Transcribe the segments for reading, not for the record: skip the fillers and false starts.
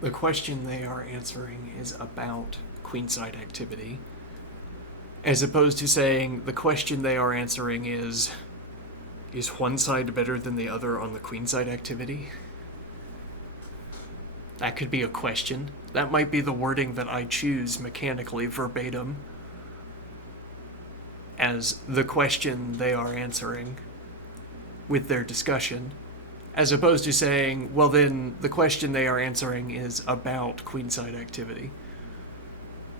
The question they are answering is about queenside activity, as opposed to saying the question they are answering is one side better than the other on the queenside activity? That could be a question. That might be the wording that I choose mechanically verbatim as the question they are answering with their discussion, as opposed to saying, well, then the question they are answering is about queenside activity.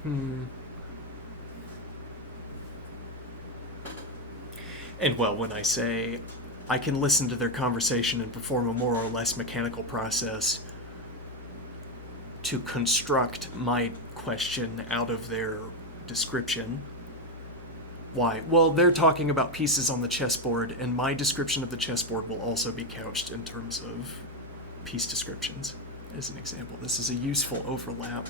And well, when I say I can listen to their conversation and perform a more or less mechanical process to construct my question out of their description. Why? Well, they're talking about pieces on the chessboard, and my description of the chessboard will also be couched in terms of piece descriptions, as an example. This is a useful overlap.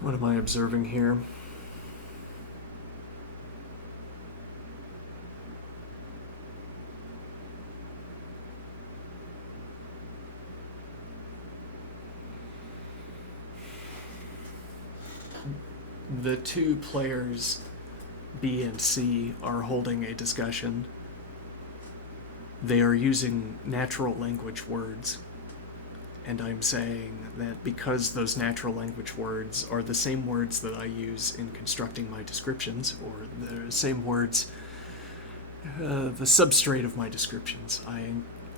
What am I observing here? The two players, B and C, are holding a discussion. They are using natural language words. And I'm saying that because those natural language words are the same words that I use in constructing my descriptions, or the same words, the substrate of my descriptions,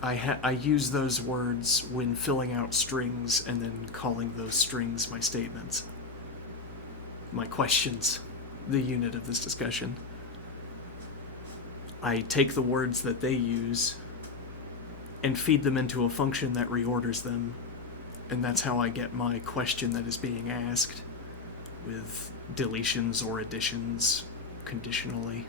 I use those words when filling out strings and then calling those strings my statements, my questions, the unit of this discussion. I take the words that they use and feed them into a function that reorders them, and that's how I get my question that is being asked, with deletions or additions conditionally.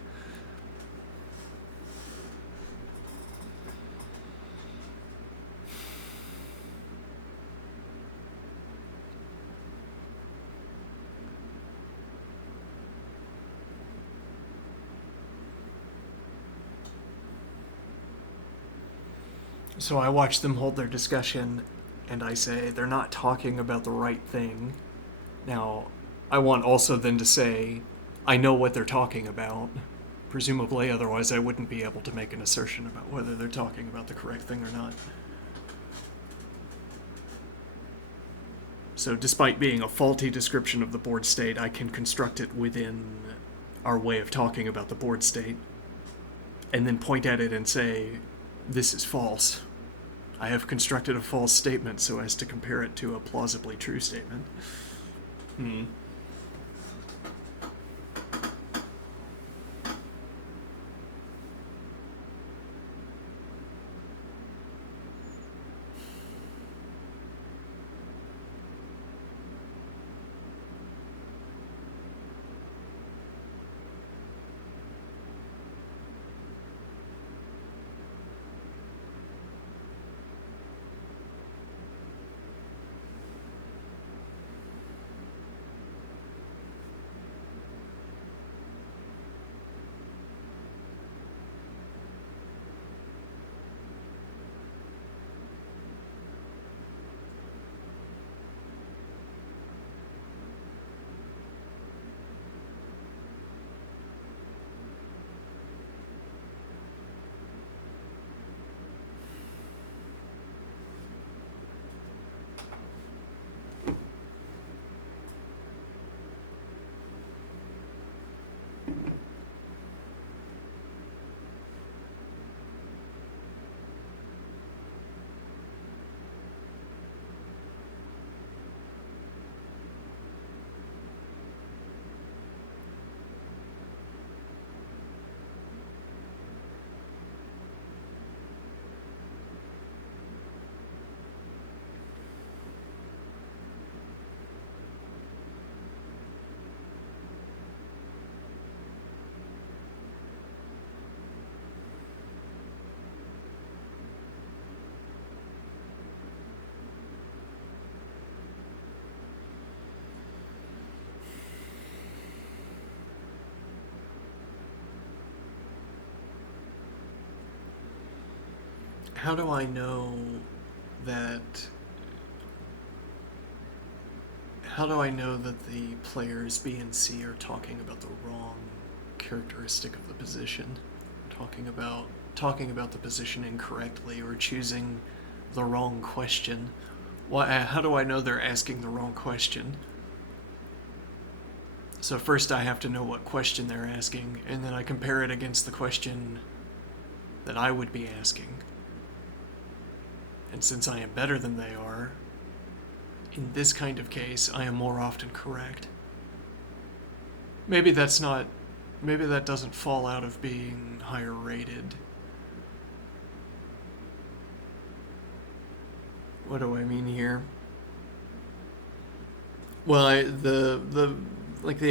So I watch them hold their discussion, and I say they're not talking about the right thing. Now, I want also then to say, I know what they're talking about. Presumably, otherwise I wouldn't be able to make an assertion about whether they're talking about the correct thing or not. So, despite being a faulty description of the board state, I can construct it within our way of talking about the board state, and then point at it and say, this is false. I have constructed a false statement so as to compare it to a plausibly true statement. how do I know that how do I know that the players B and C are talking about the wrong characteristic of the position? Talking about the position incorrectly or choosing the wrong question. How do I know they're asking the wrong question? So first I have to know what question they're asking, and then I compare it against the question that I would be asking. And since I am better than they are, in this kind of case, I am more often correct. Maybe that doesn't fall out of being higher rated. What do I mean here? Well, the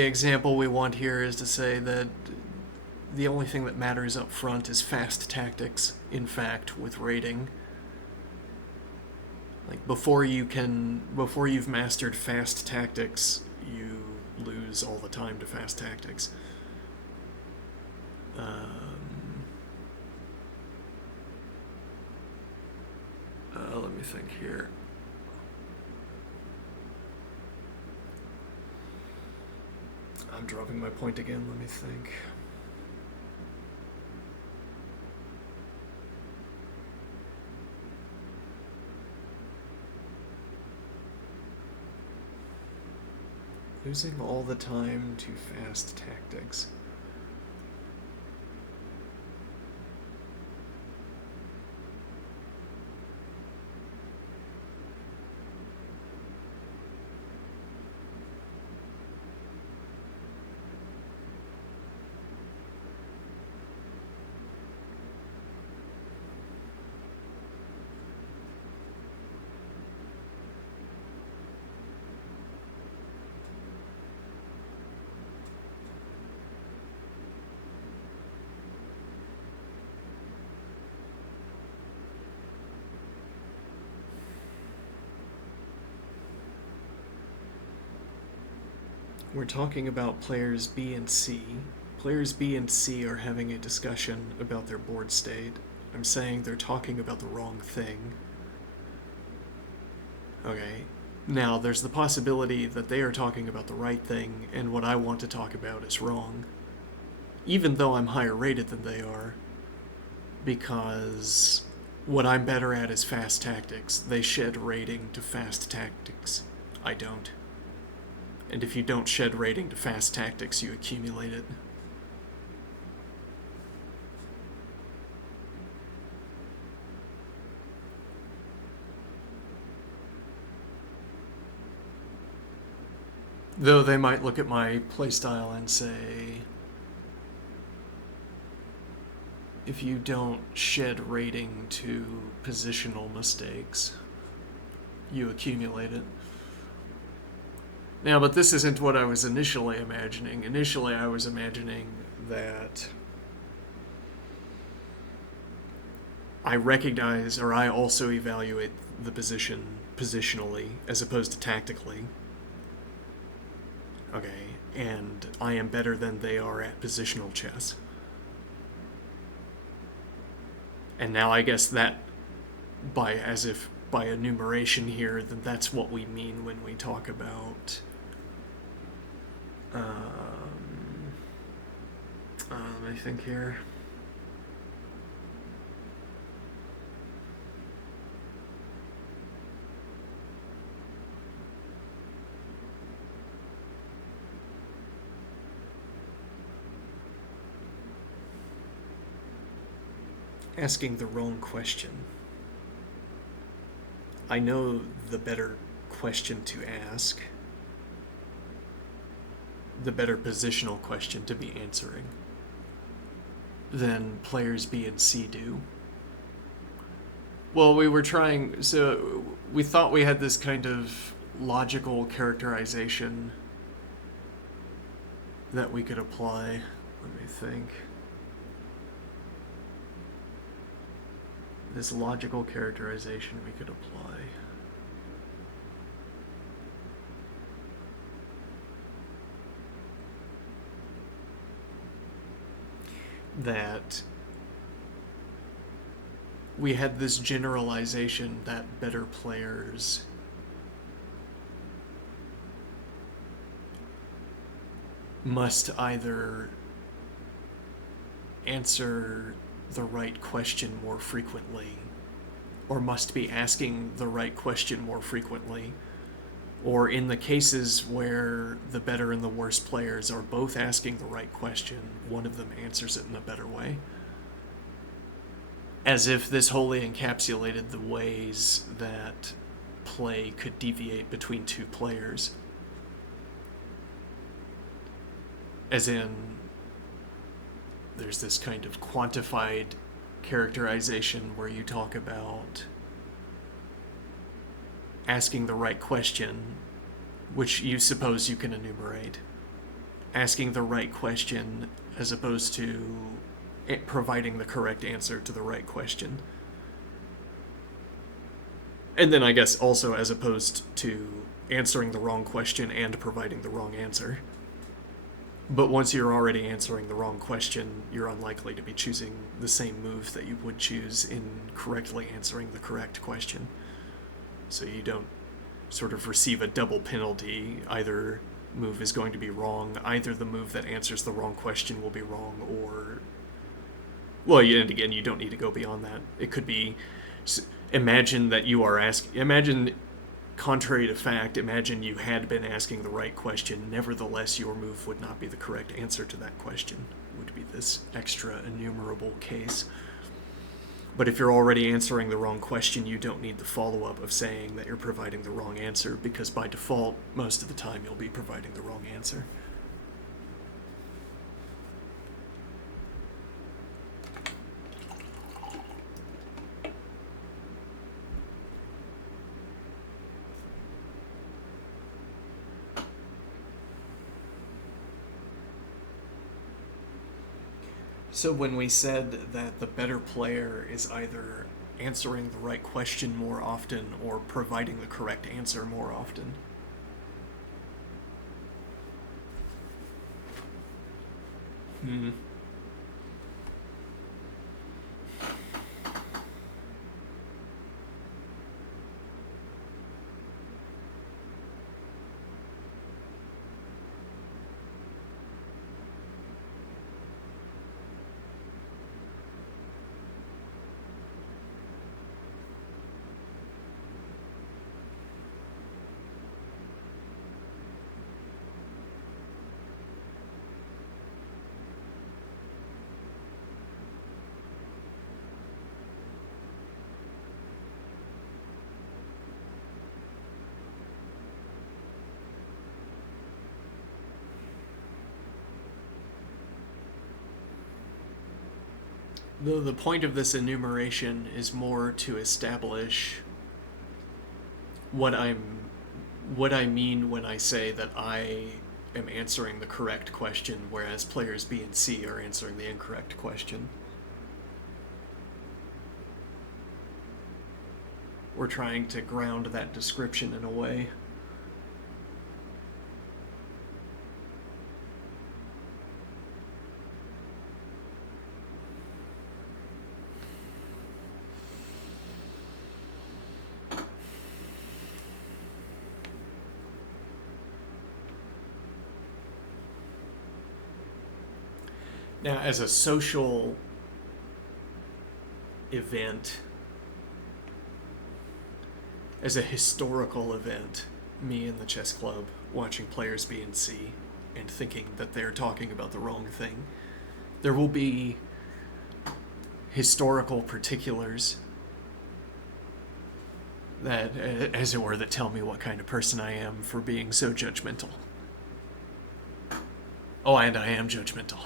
example we want here is to say that the only thing that matters up front is fast tactics. In fact, with rating, like before you've mastered fast tactics, you lose all the time to fast tactics. Let me think here. I'm dropping my point again. Let me think. Losing all the time to fast tactics. We're talking about players B and C. Players B and C are having a discussion about their board state. I'm saying they're talking about the wrong thing. Okay. Now, there's the possibility that they are talking about the right thing, and what I want to talk about is wrong. Even though I'm higher rated than they are, because what I'm better at is fast tactics. They shed rating to fast tactics. I don't. And if you don't shed rating to fast tactics, you accumulate it. Though they might look at my playstyle and say, if you don't shed rating to positional mistakes, you accumulate it. Now, but this isn't what I was initially imagining. Initially, I was imagining that I recognize, or I also evaluate the position positionally as opposed to tactically. Okay, and I am better than they are at positional chess. And now I guess that, by enumeration here, then that's what we mean when we talk about let me think here. Asking the wrong question. I know the better question to ask, the better positional question to be answering than players B and C do. Well, we thought we had this kind of logical characterization that we could apply. Let me think. This logical characterization we could apply. That we had this generalization that better players must either answer the right question more frequently, or must be asking the right question more frequently, or in the cases where the better and the worse players are both asking the right question, one of them answers it in a better way. As if this wholly encapsulated the ways that play could deviate between two players. As in, there's this kind of quantified characterization where you talk about asking the right question, which you suppose you can enumerate. Asking the right question as opposed to providing the correct answer to the right question. And then I guess also as opposed to answering the wrong question and providing the wrong answer. But once you're already answering the wrong question, you're unlikely to be choosing the same move that you would choose in correctly answering the correct question. So you don't sort of receive a double penalty. Either move is going to be wrong, either the move that answers the wrong question will be wrong, or... Well, and again, you don't need to go beyond that. It could be... Imagine that you are asking... Imagine... Contrary to fact, imagine you had been asking the right question, nevertheless your move would not be the correct answer to that question. It would be this extra enumerable case. But if you're already answering the wrong question, you don't need the follow-up of saying that you're providing the wrong answer, because by default, most of the time you'll be providing the wrong answer. So when we said that the better player is either answering the right question more often or providing the correct answer more often, the point of this enumeration is more to establish what I mean when I say that I am answering the correct question, whereas players B and C are answering the incorrect question. We're trying to ground that description in a way. Now, as a social event, as a historical event, me and the chess club watching players B and C and thinking that they're talking about the wrong thing, there will be historical particulars that, as it were, that tell me what kind of person I am for being so judgmental. Oh, and I am judgmental.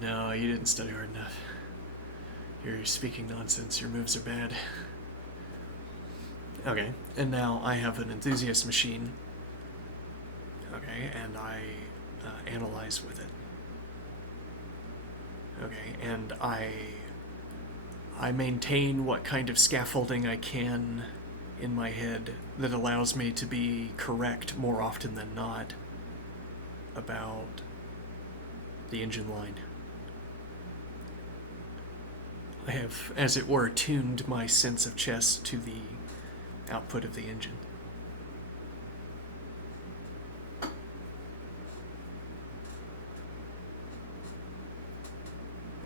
No, you didn't study hard enough. You're speaking nonsense. Your moves are bad. Okay, and now I have an enthusiast machine. Okay, and I analyze with it. Okay, and I maintain what kind of scaffolding I can in my head that allows me to be correct more often than not about the engine line. I have, as it were, tuned my sense of chess to the output of the engine.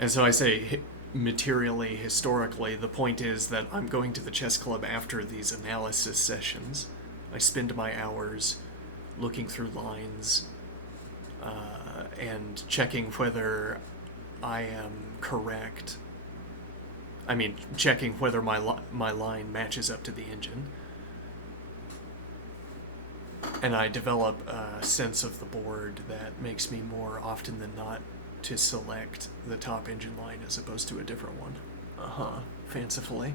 And so I say, materially, historically, the point is that I'm going to the chess club after these analysis sessions. I spend my hours looking through lines and checking whether I am correct. I mean, checking whether my line matches up to the engine. And I develop a sense of the board that makes me more often than not to select the top engine line as opposed to a different one. Fancifully.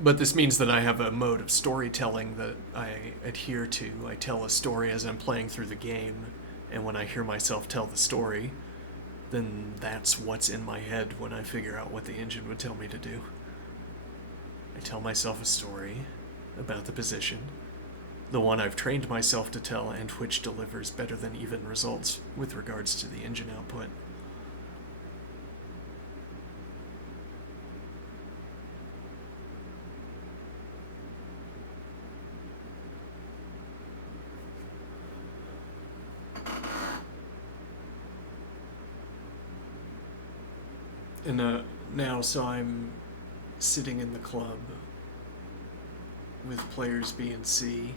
But this means that I have a mode of storytelling that I adhere to. I tell a story as I'm playing through the game, and when I hear myself tell the story, then that's what's in my head when I figure out what the engine would tell me to do. I tell myself a story about the position, the one I've trained myself to tell and which delivers better than even results with regards to the engine output. And now, so I'm sitting in the club with players B and C.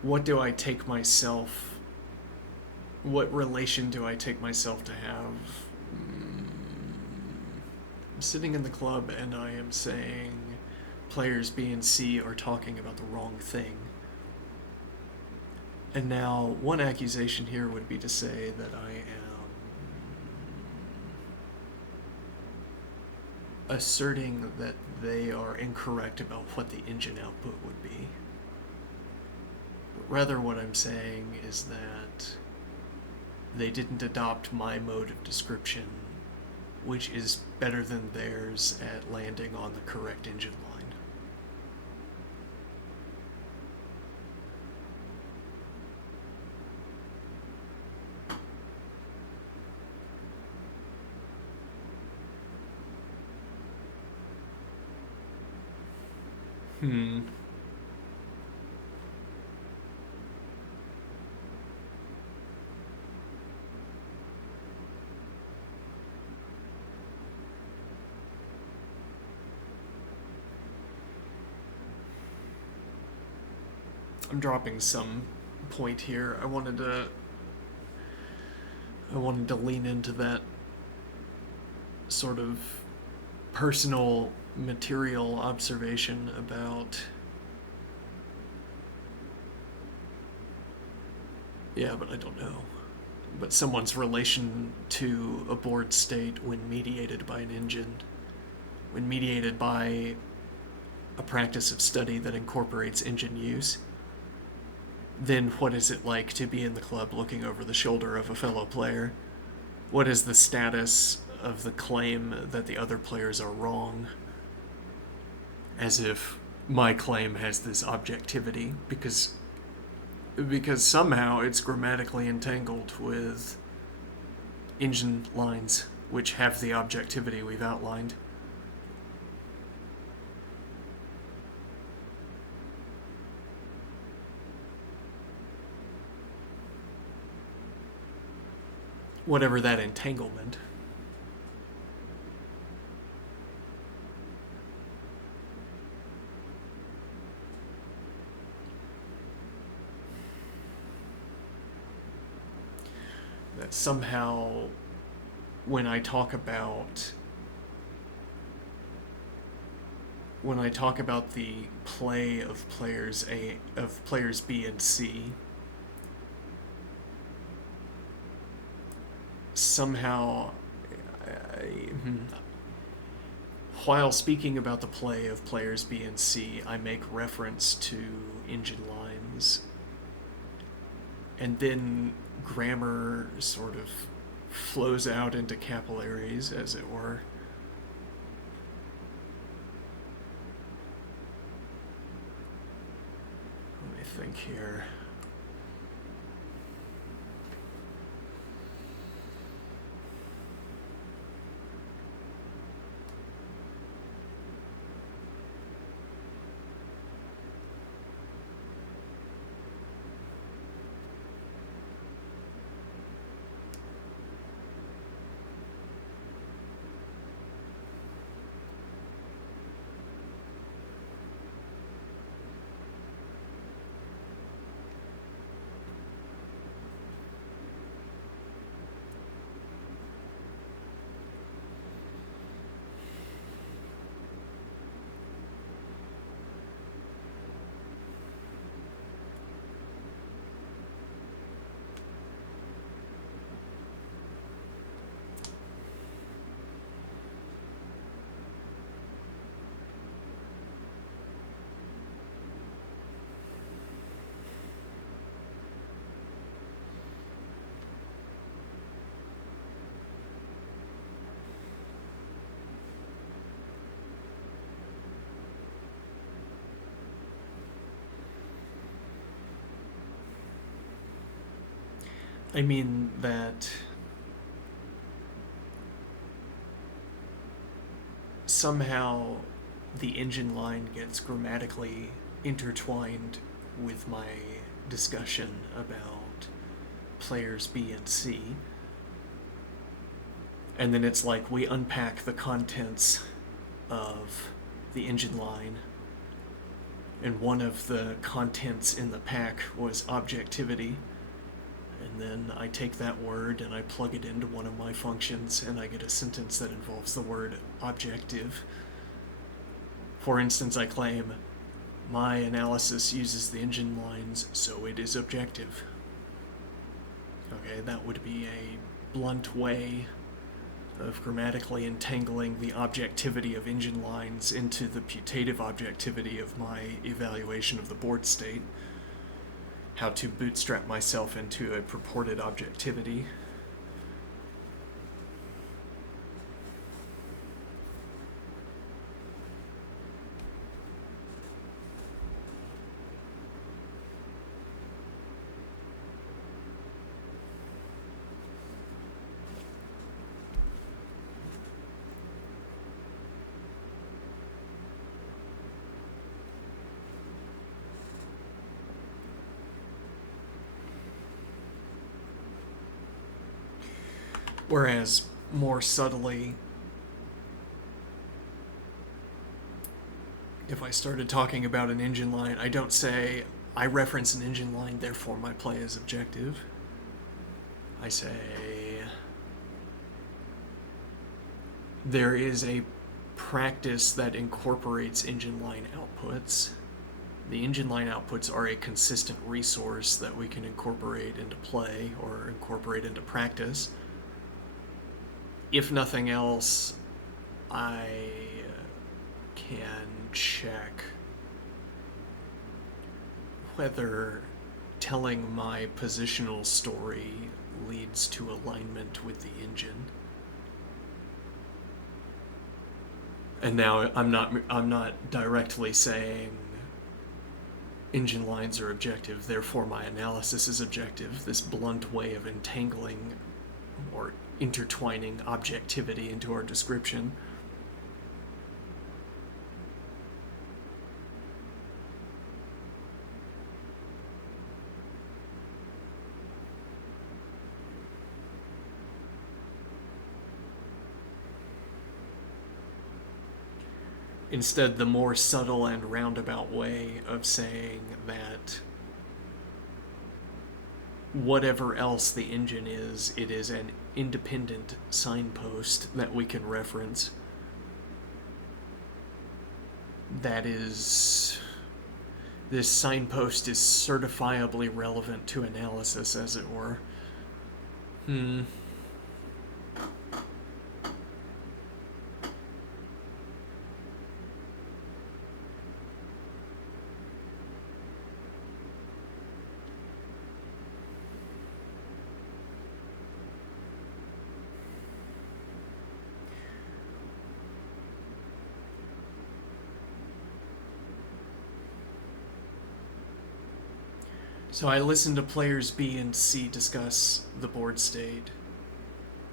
What do I take myself? What relation do I take myself to have? I'm sitting in the club and I am saying players B and C are talking about the wrong thing. And now, one accusation here would be to say that I am asserting that they are incorrect about what the engine output would be. But rather, what I'm saying is that they didn't adopt my mode of description, which is better than theirs at landing on the correct engine line. I'm dropping some point here. I wanted to lean into that sort of personal material observation about but I don't know. But someone's relation to a board state when mediated by an engine, when mediated by a practice of study that incorporates engine use, then what is it like to be in the club looking over the shoulder of a fellow player? What is the status of the claim that the other players are wrong? As if my claim has this objectivity, because somehow it's grammatically entangled with engine lines which have the objectivity we've outlined. Whatever that entanglement. That somehow, when I talk about the play of players B and C, somehow, while speaking about the play of players B and C, I make reference to engine lines, and then grammar sort of flows out into capillaries, as it were. Let me think here. I mean that somehow the engine line gets grammatically intertwined with my discussion about players B and C. And then it's like we unpack the contents of the engine line, and one of the contents in the pack was objectivity, and then I take that word and I plug it into one of my functions and I get a sentence that involves the word objective. For instance, I claim my analysis uses the engine lines, so it is objective. Okay, that would be a blunt way of grammatically entangling the objectivity of engine lines into the putative objectivity of my evaluation of the board state. How to bootstrap myself into a purported objectivity. Whereas, more subtly, if I started talking about an engine line, I don't say, I reference an engine line, therefore my play is objective. I say, there is a practice that incorporates engine line outputs. The engine line outputs are a consistent resource that we can incorporate into play or incorporate into practice. If nothing else, I can check whether telling my positional story leads to alignment with the engine. And now I'm not directly saying engine lines are objective, therefore my analysis is objective. This blunt way of entangling or intertwining objectivity into our description. Instead, the more subtle and roundabout way of saying that whatever else the engine is, it is an independent signpost that we can reference. That is, this signpost is certifiably relevant to analysis, as it were. So I listen to players B and C discuss the board state,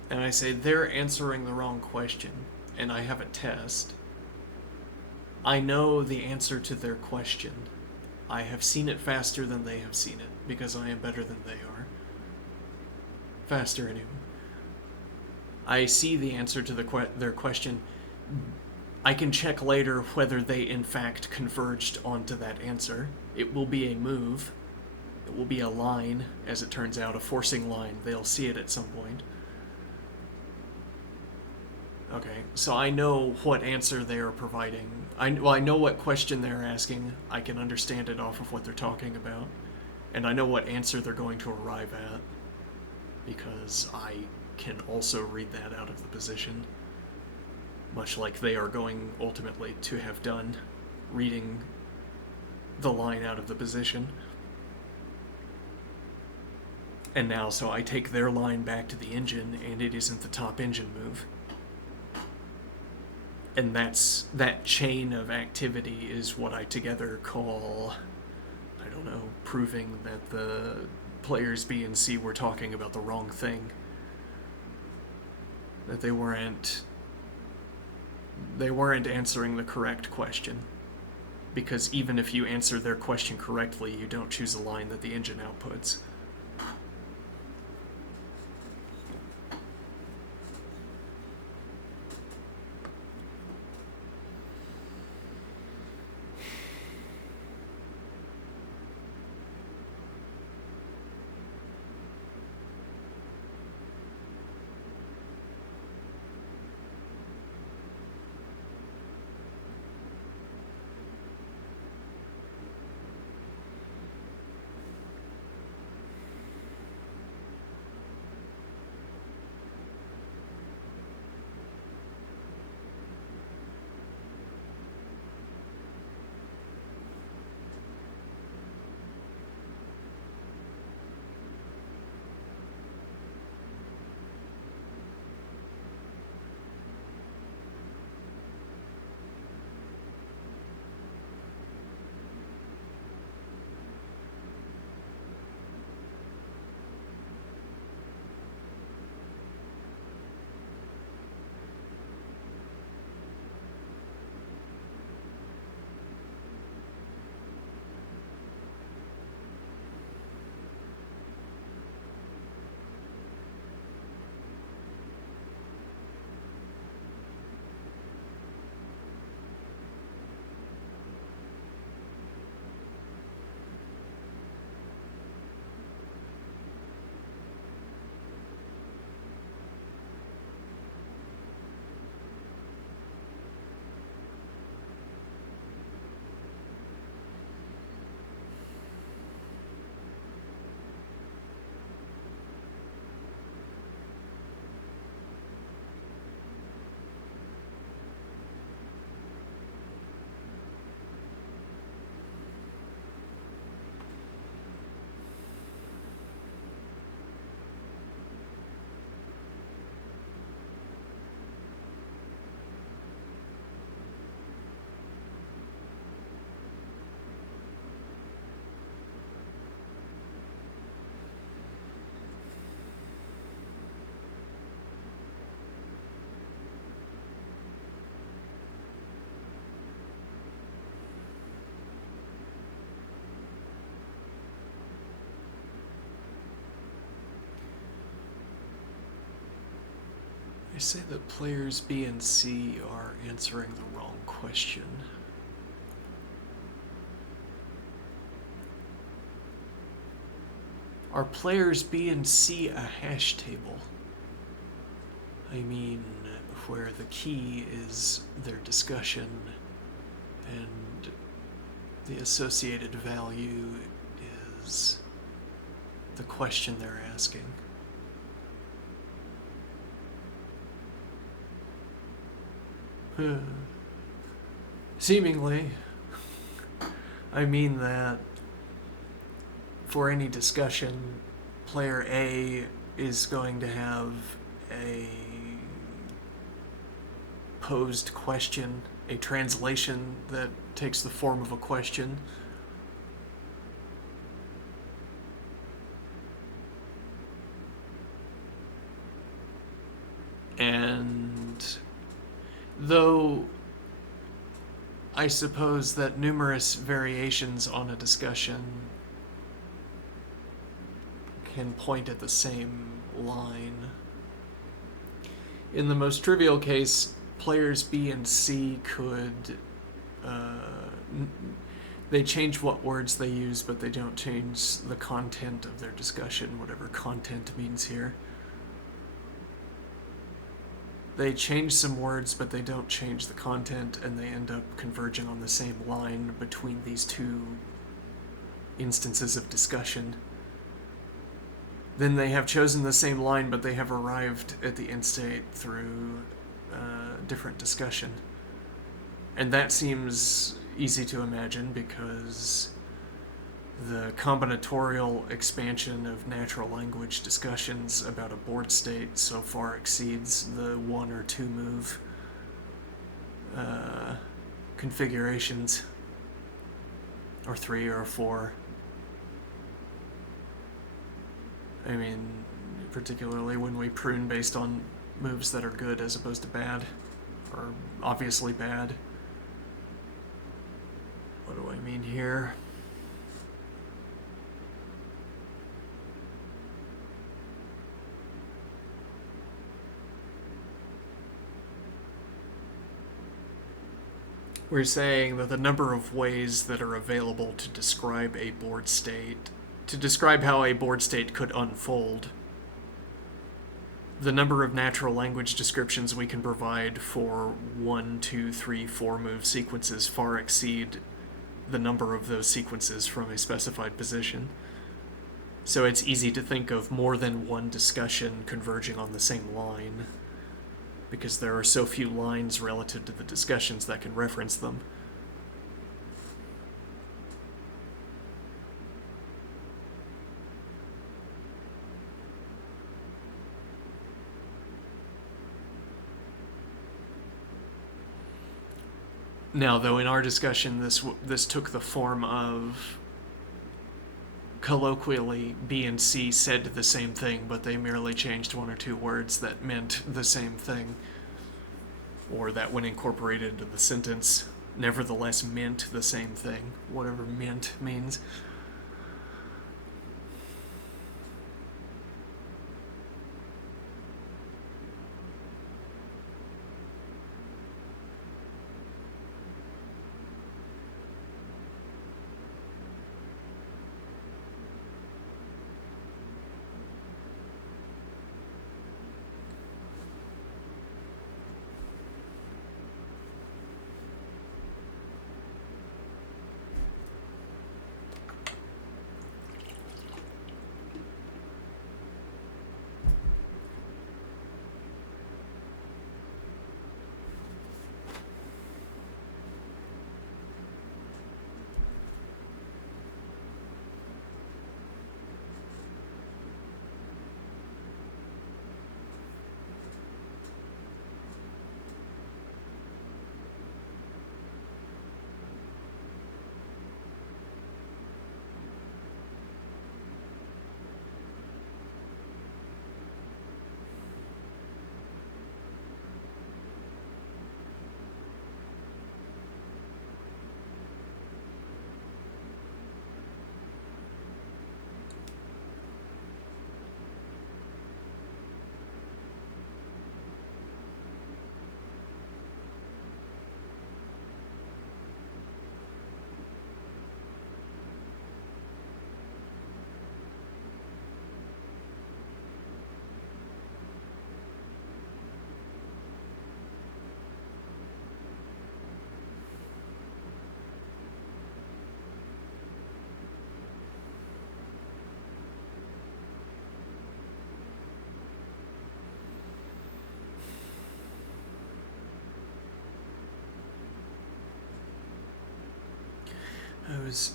and I say they're answering the wrong question, and I have a test. I know the answer to their question. I have seen it faster than they have seen it, because I am better than they are. Faster, anyway. I see the answer to their question. I can check later whether they in fact converged onto that answer. It will be a move. It will be a line, as it turns out, a forcing line. They'll see it at some point. Okay, so I know what answer they are providing. I know what question they're asking. I can understand it off of what they're talking about. And I know what answer they're going to arrive at, because I can also read that out of the position. Much like they are going ultimately to have done reading the line out of the position. And now, so I take their line back to the engine, and it isn't the top engine move. And that chain of activity is what I together call, I don't know, proving that the players B and C were talking about the wrong thing. That they weren't answering the correct question. Because even if you answer their question correctly, you don't choose a line that the engine outputs. I say that players B and C are answering the wrong question. Are players B and C a hash table? I mean, where the key is their discussion and the associated value is the question they're asking. Seemingly, I mean that for any discussion, player A is going to have a posed question, a translation that takes the form of a question. And though I suppose that numerous variations on a discussion can point at the same line, in the most trivial case, players B and C could they change what words they use, but they don't change the content of their discussion, whatever content means here. They change some words, but they don't change the content, and they end up converging on the same line between these two instances of discussion. Then they have chosen the same line, but they have arrived at the end state through different discussion. And that seems easy to imagine because the combinatorial expansion of natural language discussions about a board state so far exceeds the 1 or 2 move configurations, or 3 or 4. I mean, particularly when we prune based on moves that are good as opposed to bad, or obviously bad. What do I mean here? We're saying that the number of ways that are available to describe a board state, to describe how a board state could unfold, the number of natural language descriptions we can provide for 1, 2, 3, 4 move sequences far exceed the number of those sequences from a specified position. So it's easy to think of more than one discussion converging on the same line, because there are so few lines relative to the discussions that can reference them. Now, though, in our discussion, this took the form of, colloquially, B and C said the same thing, but they merely changed one or two words that meant the same thing, or that, when incorporated into the sentence, nevertheless meant the same thing, whatever meant means. I was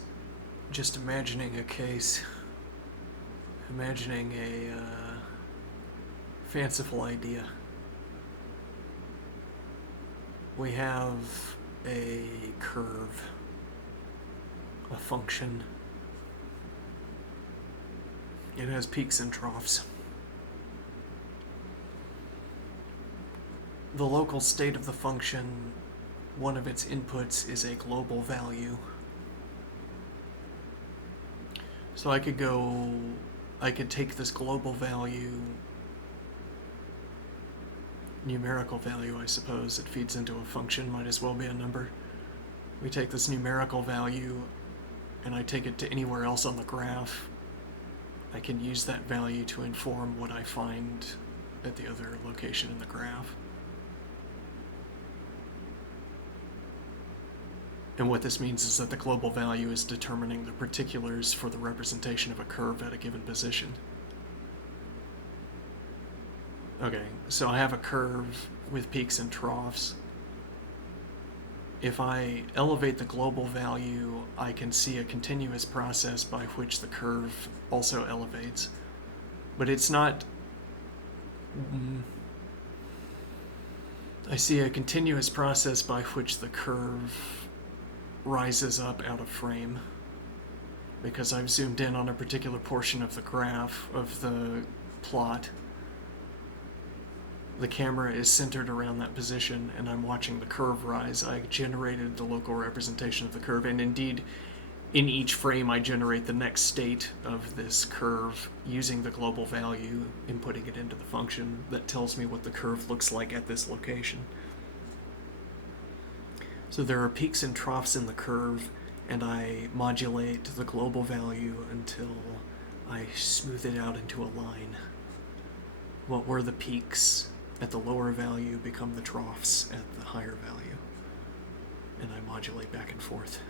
just imagining a case, imagining a fanciful idea. We have a curve, a function. It has peaks and troughs. The local state of the function, one of its inputs is a global value. So I could take this global value, numerical value I suppose, it feeds into a function, might as well be a number. We take this numerical value and I take it to anywhere else on the graph. I can use that value to inform what I find at the other location in the graph. And what this means is that the global value is determining the particulars for the representation of a curve at a given position. Okay, so I have a curve with peaks and troughs. If I elevate the global value, I can see a continuous process by which the curve also elevates. But it's not... I see a continuous process by which the curve rises up out of frame. because I've zoomed in on a particular portion of the graph of the plot. The camera is centered around that position, and I'm watching the curve rise. I generated the local representation of the curve, and indeed, in each frame, I generate the next state of this curve using the global value, inputting it into the function that tells me what the curve looks like at this location. So there are peaks and troughs in the curve, and I modulate the global value until I smooth it out into a line. What were the peaks at the lower value become the troughs at the higher value, and I modulate back and forth.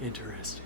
Interesting.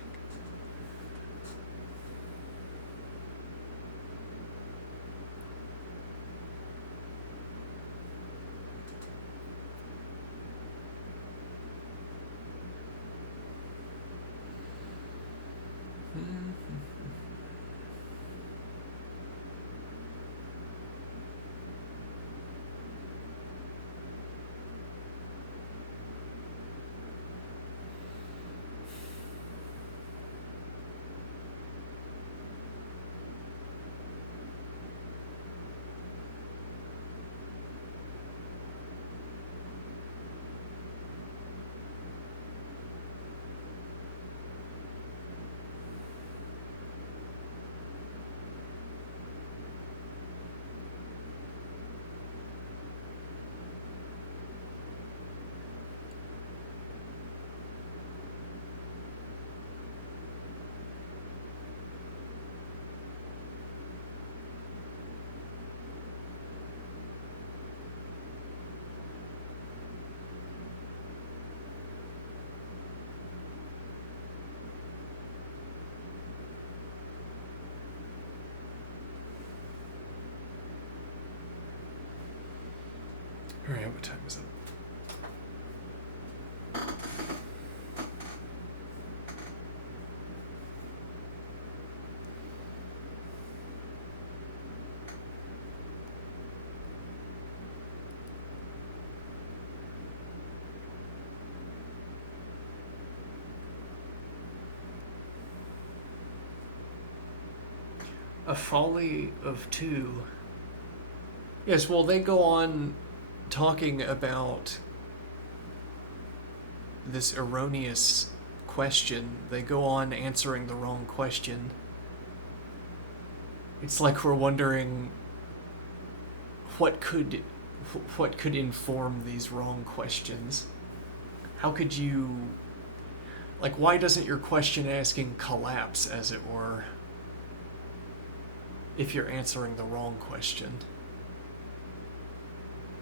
Alright, what time is it? A Folly of Two. Yes, well, they go on talking about this erroneous question. They go on answering the wrong question. It's like we're wondering what could inform these wrong questions. How could you, like, why doesn't your question asking collapse, as it were, if you're answering the wrong question?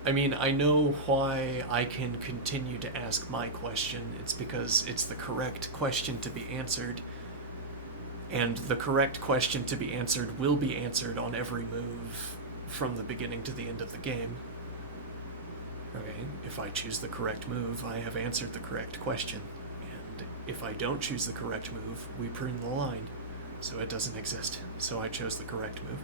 I mean, I know why I can continue to ask my question. It's because it's the correct question to be answered, and the correct question to be answered will be answered on every move from the beginning to the end of the game. Okay, if I choose the correct move, I have answered the correct question. And if I don't choose the correct move, we prune the line. So it doesn't exist. So I chose the correct move.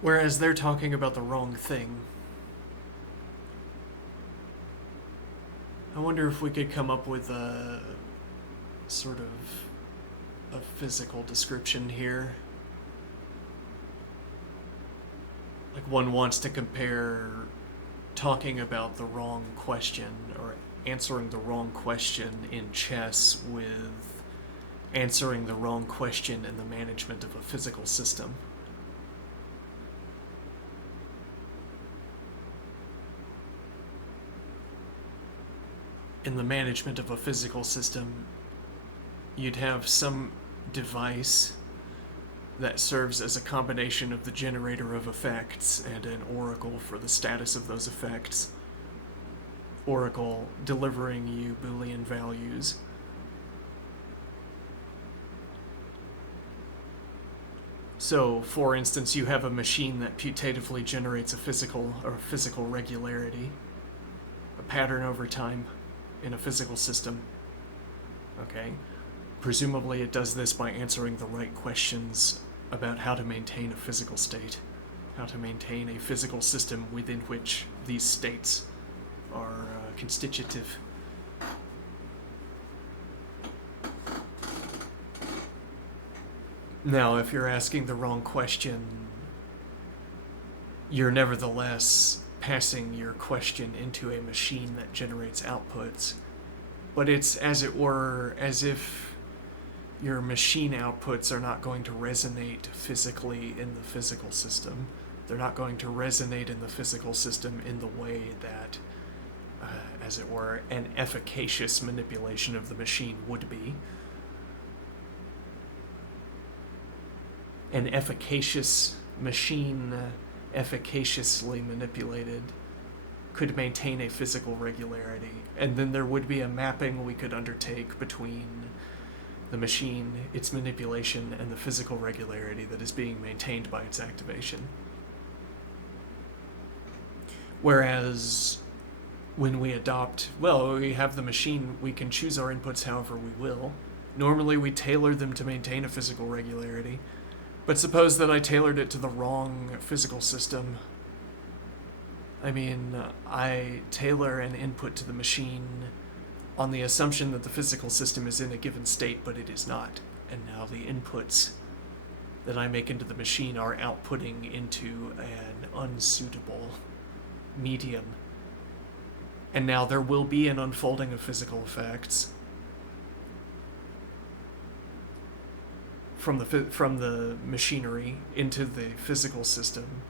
Whereas they're talking about the wrong thing. I wonder if we could come up with a sort of a physical description here. Like, one wants to compare talking about the wrong question or answering the wrong question in chess with answering the wrong question in the management of a physical system. In the management of a physical system, you'd have some device that serves as a combination of the generator of effects and an oracle for the status of those effects. Oracle delivering you Boolean values. So, for instance, you have a machine that putatively generates a physical regularity, a pattern over time in a physical system. Okay? Presumably it does this by answering the right questions about how to maintain a physical state, how to maintain a physical system within which these states are constitutive. Now, if you're asking the wrong question, you're nevertheless passing your question into a machine that generates outputs. But it's, as it were, as if your machine outputs are not going to resonate physically in the physical system. They're not going to resonate in the physical system in the way that, as it were, an efficacious manipulation of the machine would be. An efficacious machine, efficaciously manipulated, could maintain a physical regularity. And then there would be a mapping we could undertake between the machine, its manipulation, and the physical regularity that is being maintained by its activation. Whereas when we adopt, well, we have the machine, we can choose our inputs however we will. Normally we tailor them to maintain a physical regularity. But suppose that I tailored it to the wrong physical system. I mean, I tailor an input to the machine on the assumption that the physical system is in a given state, but it is not. And now the inputs that I make into the machine are outputting into an unsuitable medium. And now there will be an unfolding of physical effects from the machinery into the physical system,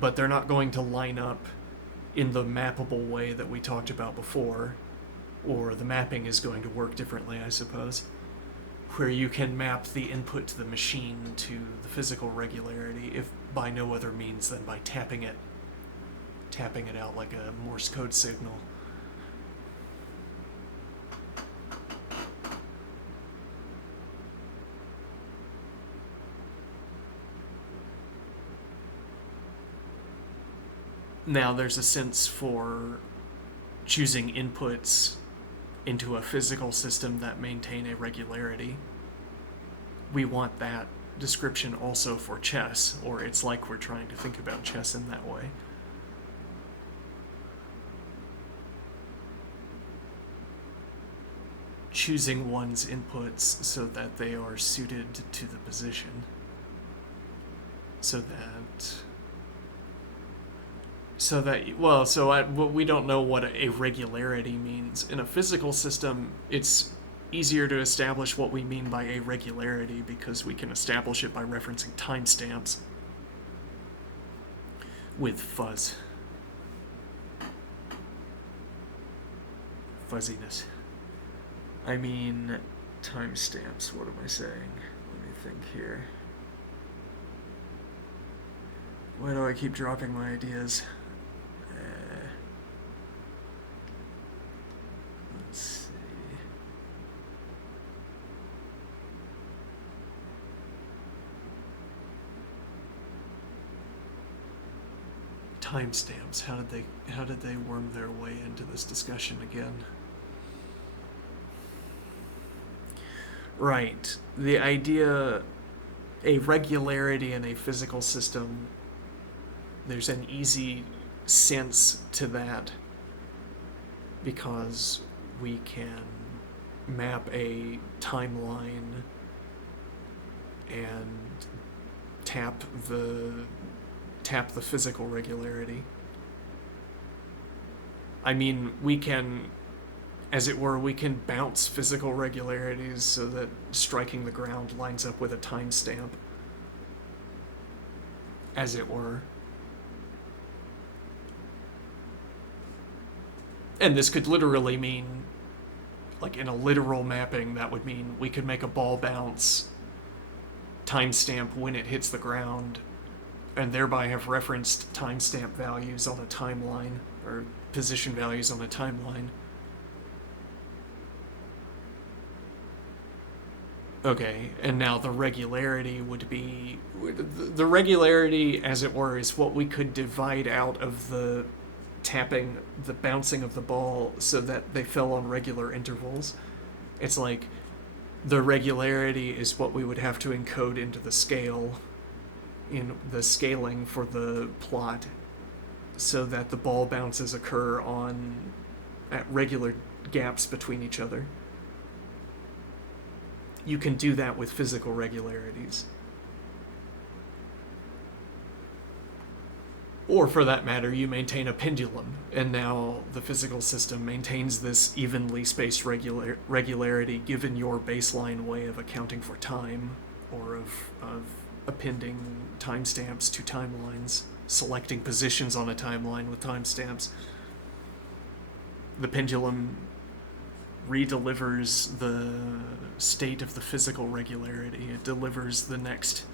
but they're not going to line up in the mappable way that we talked about before, or the mapping is going to work differently, I suppose, where you can map the input to the machine to the physical regularity, if by no other means than by tapping it out like a Morse code signal. Now there's a sense for choosing inputs into a physical system that maintain a regularity. We want that description also for chess, or it's like we're trying to think about chess in that way. Choosing one's inputs so that they are suited to the position. We don't know what a regularity means. In a physical system, it's easier to establish what we mean by a regularity because we can establish it by referencing timestamps with fuzz. Fuzziness. I mean, timestamps, what am I saying? Let me think here. Why do I keep dropping my ideas? Let's see. Timestamps. How did they worm their way into this discussion again? Right. The idea, a regularity in a physical system, there's an easy sense to that because we can map a timeline and tap the physical regularity. I mean, we can, as it were, we can bounce physical regularities so that striking the ground lines up with a timestamp, as it were. And this could literally mean, like in a literal mapping, that would mean we could make a ball bounce timestamp when it hits the ground, and thereby have referenced timestamp values on a timeline, or position values on a timeline. Okay, and now the regularity would be... The regularity, as it were, is what we could divide out of the tapping, the bouncing of the ball, so that they fell on regular intervals. It's like the regularity is what we would have to encode into the scale, in the scaling for the plot, so that the ball bounces occur at regular gaps between each other. You can do that with physical regularities. Or, for that matter, you maintain a pendulum, and now the physical system maintains this evenly spaced regularity given your baseline way of accounting for time, or of appending timestamps to timelines, selecting positions on a timeline with timestamps. The pendulum redelivers the state of the physical regularity. It delivers the next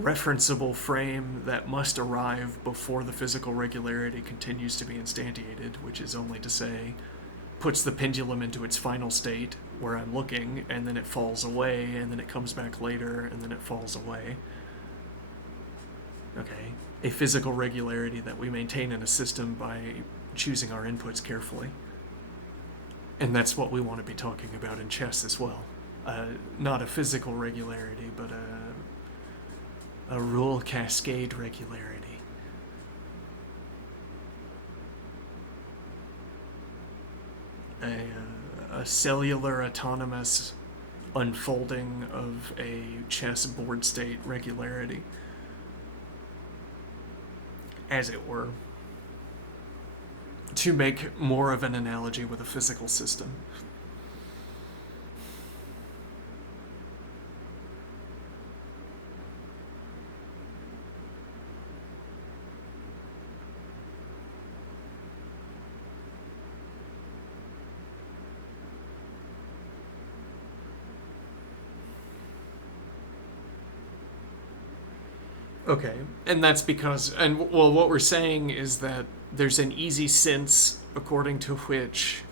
referenceable frame that must arrive before the physical regularity continues to be instantiated, which is only to say, puts the pendulum into its final state where I'm looking, and then it falls away, and then it comes back later, and then it falls away. Okay, a physical regularity that we maintain in a system by choosing our inputs carefully. And that's what we want to be talking about in chess as well. Not a physical regularity, but a rule cascade regularity. A cellular autonomous unfolding of a chess board state regularity, as it were, to make more of an analogy with a physical system. Okay, and that's because, what we're saying is that there's an easy sense according to which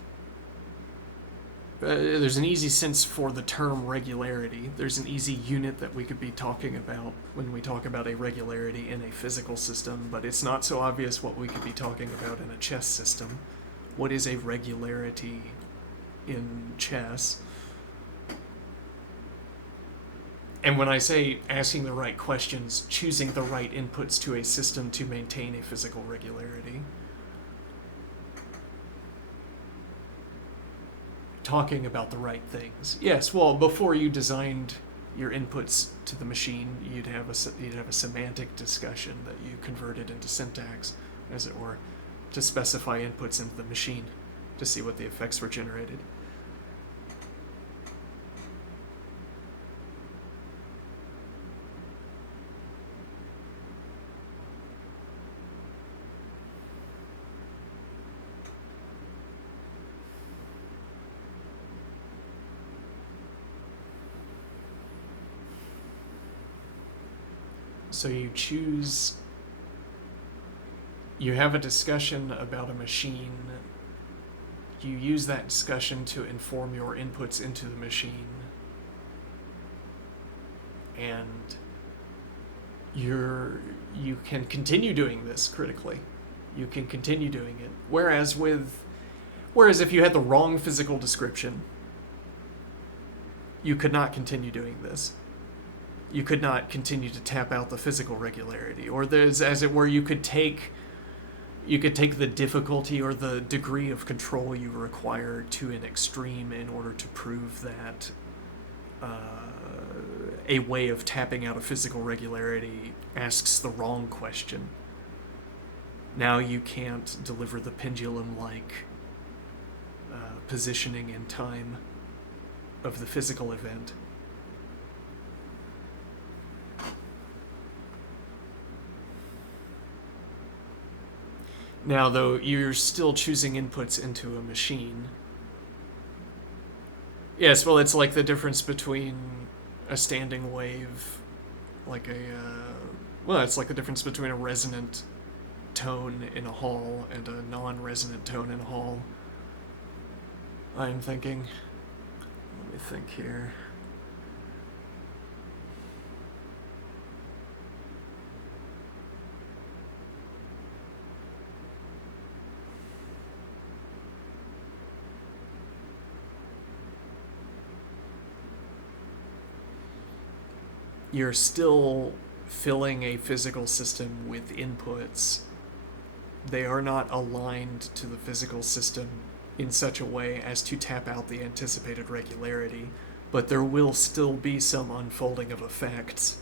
there's an easy sense for the term regularity. There's an easy unit that we could be talking about when we talk about a regularity in a physical system, but it's not so obvious what we could be talking about in a chess system. What is a regularity in chess? And when I say asking the right questions, choosing the right inputs to a system to maintain a physical regularity, talking about the right things. Yes, well, before you designed your inputs to the machine, you'd have a semantic discussion that you converted into syntax, as it were, to specify inputs into the machine to see what the effects were generated. So you have a discussion about a machine, you use that discussion to inform your inputs into the machine, and you can continue doing this critically. You can continue doing it. Whereas if you had the wrong physical description, you could not continue doing this. You could not continue to tap out the physical regularity. Or there's, as it were, you could take the difficulty or the degree of control you require to an extreme in order to prove that a way of tapping out a physical regularity asks the wrong question. Now you can't deliver the pendulum-like positioning in time of the physical event. Now, though, you're still choosing inputs into a machine. Yes, well, it's like the difference between a standing wave, like well, it's like the difference between a resonant tone in a hall and a non-resonant tone in a hall. I'm thinking. Let me think here. You're still filling a physical system with inputs. They are not aligned to the physical system in such a way as to tap out the anticipated regularity, but there will still be some unfolding of effects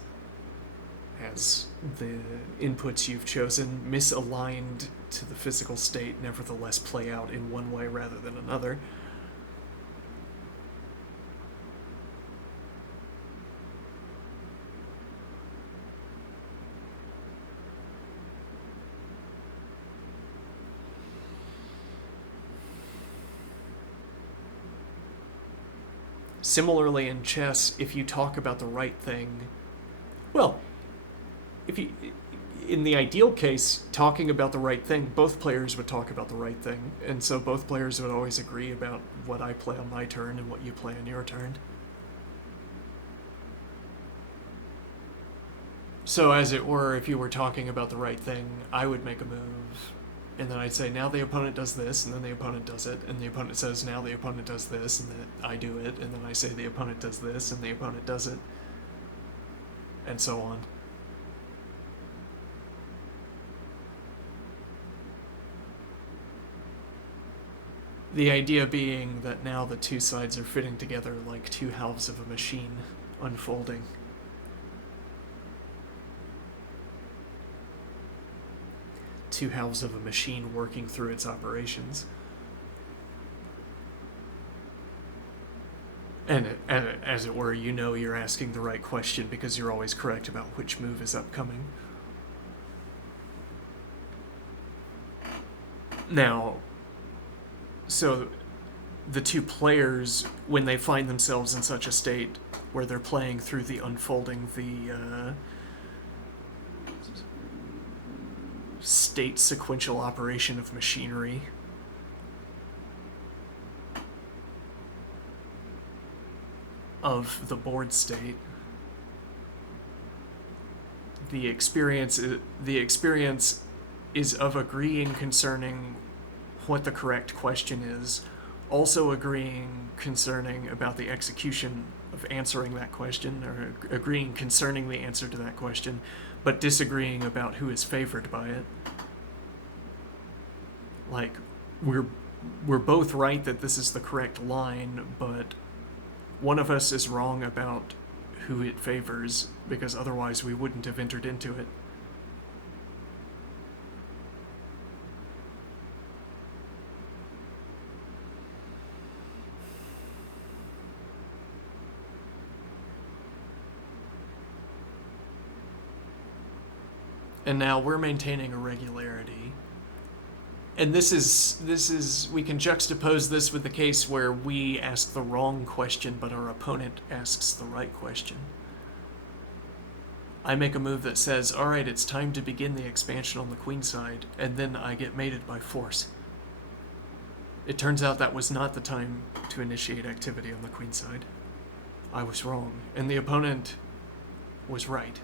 as the inputs you've chosen, misaligned to the physical state, nevertheless play out in one way rather than another. Similarly, in chess, if you talk about the right thing, well, if you, in the ideal case, talking about the right thing, both players would talk about the right thing, and so both players would always agree about what I play on my turn and what you play on your turn. So, as it were, if you were talking about the right thing, I would make a move, and then I'd say, now the opponent does this, and then the opponent does it, and the opponent says, now the opponent does this, and then I do it, and then I say the opponent does this, and the opponent does it, and so on. The idea being that now the two sides are fitting together like two halves of a machine unfolding. Two halves of a machine working through its operations. And as it were, you know you're asking the right question because you're always correct about which move is upcoming. Now, so the two players, when they find themselves in such a state where they're playing through the unfolding, the state sequential operation of machinery, of the board state, the experience is of agreeing concerning what the correct question is, also agreeing concerning about the execution of answering that question, or agreeing concerning the answer to that question, but disagreeing about who is favored by it. Like, we're both right that this is the correct line, but one of us is wrong about who it favors, because otherwise we wouldn't have entered into it. And now we're maintaining a regularity. And this is we can juxtapose this with the case where we ask the wrong question but our opponent asks the right question. I make a move that says, alright, it's time to begin the expansion on the queen side, and then I get mated by force. It turns out that was not the time to initiate activity on the queen side. I was wrong, and the opponent was right.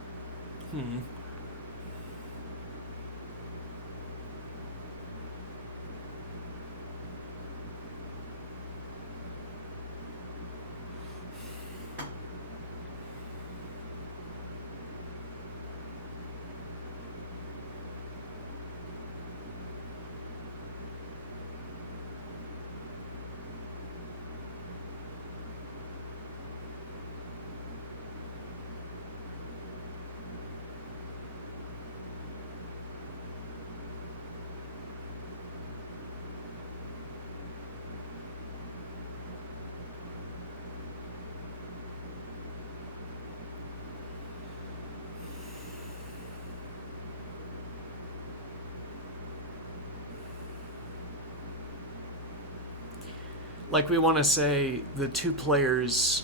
Like, we want to say the two players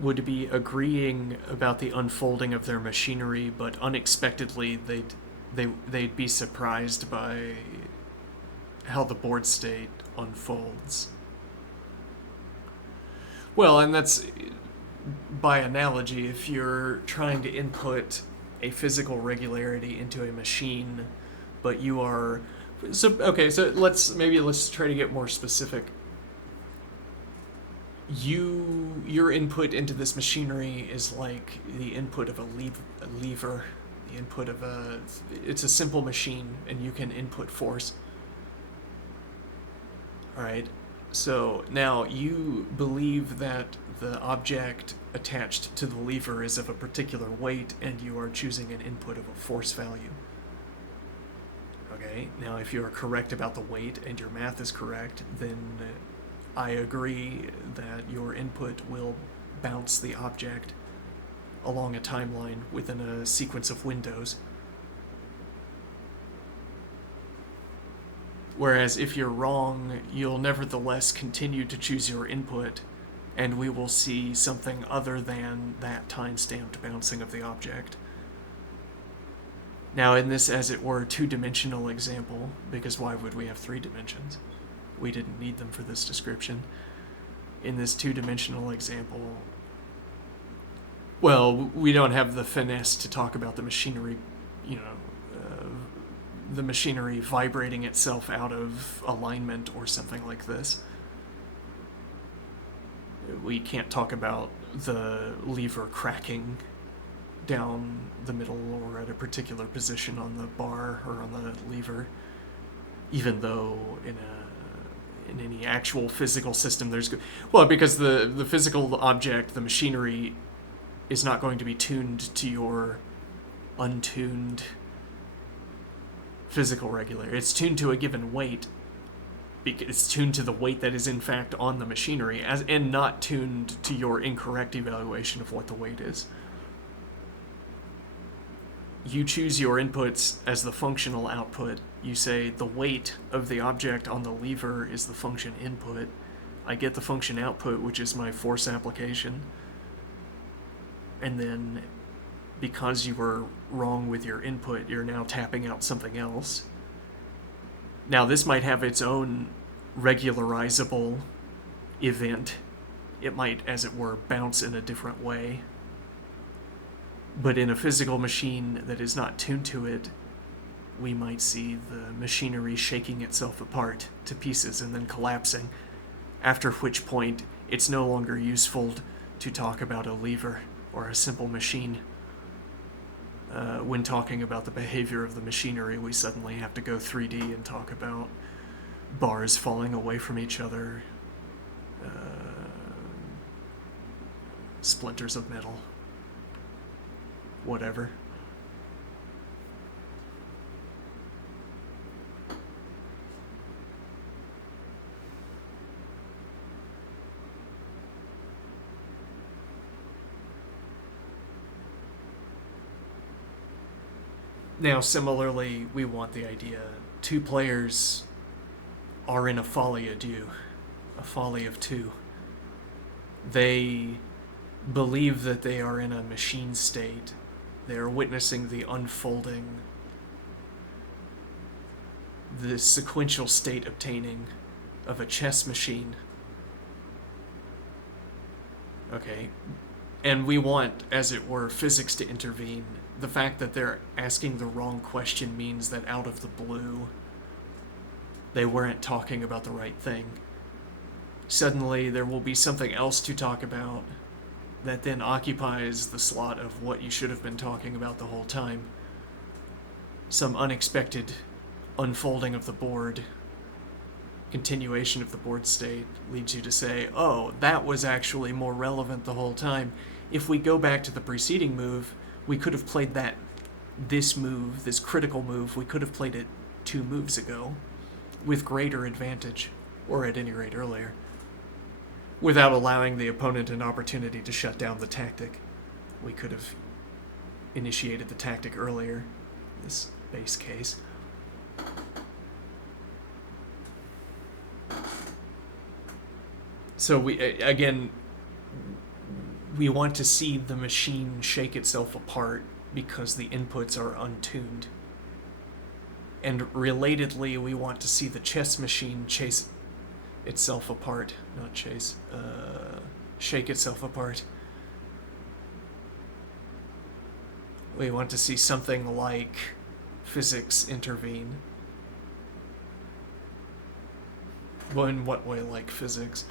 would be agreeing about the unfolding of their machinery, but unexpectedly they'd be surprised by how the board state unfolds. Well, and that's by analogy. If you're trying to input a physical regularity into a machine, but you are so okay. So let's try to get more specific. Your input into this machinery is like the input of a lever, the input of it's a simple machine, and you can input force. All right. So now you believe that the object attached to the lever is of a particular weight, and you are choosing an input of a force value. Okay, now if you are correct about the weight and your math is correct, then I agree that your input will bounce the object along a timeline within a sequence of windows. Whereas if you're wrong, you'll nevertheless continue to choose your input, and we will see something other than that time-stamped bouncing of the object. Now, in this, as it were, two-dimensional example, because why would we have 3 dimensions? We didn't need them for this description. In this two-dimensional example, well, we don't have the finesse to talk about the machinery, the machinery vibrating itself out of alignment or something like this. We can't talk about the lever cracking down the middle or at a particular position on the bar or on the lever, even though in any actual physical system because the physical object, the machinery, is not going to be tuned to your untuned physical regulator. It's tuned to a given weight. It's tuned to the weight that is in fact on the machinery, and not tuned to your incorrect evaluation of what the weight is. You choose your inputs as the functional output. You say the weight of the object on the lever is the function input. I get the function output, which is my force application. And then, because you were wrong with your input, you're now tapping out something else. Now, this might have its own regularizable event. It might, as it were, bounce in a different way. But in a physical machine that is not tuned to it, we might see the machinery shaking itself apart to pieces and then collapsing, after which point it's no longer useful to talk about a lever or a simple machine. When talking about the behavior of the machinery, we suddenly have to go 3D and talk about bars falling away from each other, splinters of metal, whatever. Now, similarly, we want the idea 2 players are in a folie à deux, a folly of 2. They believe that they are in a machine state. They are witnessing the unfolding, the sequential state obtaining of a chess machine. Okay. And we want, as it were, physics to intervene. The fact that they're asking the wrong question means that out of the blue, they weren't talking about the right thing. Suddenly, there will be something else to talk about that then occupies the slot of what you should have been talking about the whole time. Some unexpected unfolding of the board, continuation of the board state, leads you to say, oh, that was actually more relevant the whole time. If we go back to the preceding move, we could have played this move, this critical move, we could have played it 2 moves ago with greater advantage, or at any rate earlier, without allowing the opponent an opportunity to shut down the tactic. We could have initiated the tactic earlier, this base case. So we, again, we want to see the machine shake itself apart because the inputs are untuned. And relatedly, we want to see the chess machine chase itself apart. Not chase, shake itself apart. We want to see something like physics intervene. Well, in what way like physics?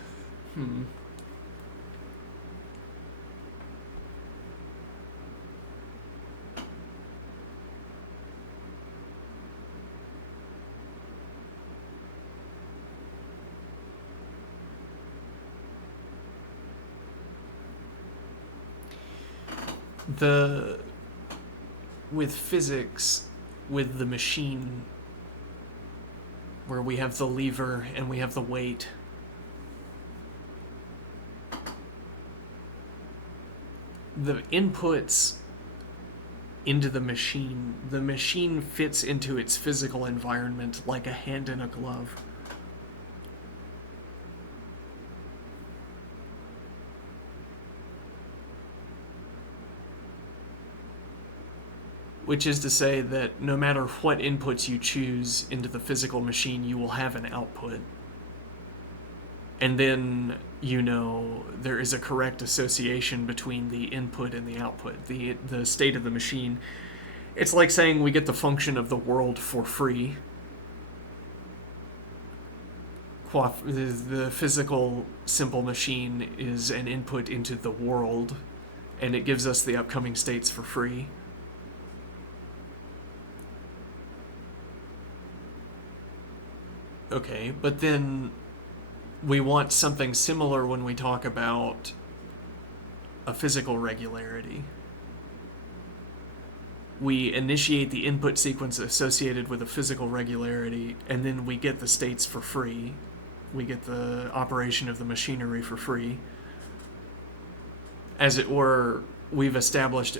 With physics, with the machine, where we have the lever and we have the weight, the inputs into the machine fits into its physical environment like a hand in a glove. Which is to say that no matter what inputs you choose into the physical machine, you will have an output. And then, there is a correct association between the input and the output, the state of the machine. It's like saying we get the function of the world for free. The physical simple machine is an input into the world, and it gives us the upcoming states for free. Okay, but then we want something similar when we talk about a physical regularity. We initiate the input sequence associated with a physical regularity, and then we get the states for free. We get the operation of the machinery for free. As it were, we've established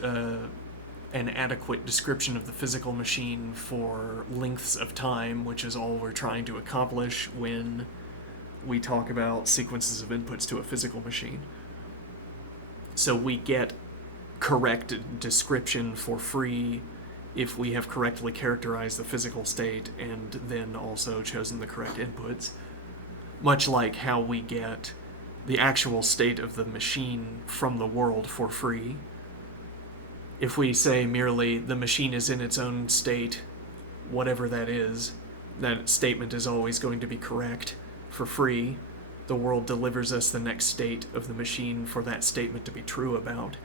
an adequate description of the physical machine for lengths of time, which is all we're trying to accomplish when we talk about sequences of inputs to a physical machine. So we get correct description for free if we have correctly characterized the physical state and then also chosen the correct inputs. Much like how we get the actual state of the machine from the world for free. If we say merely the machine is in its own state, whatever that is, that statement is always going to be correct for free. The world delivers us the next state of the machine for that statement to be true about.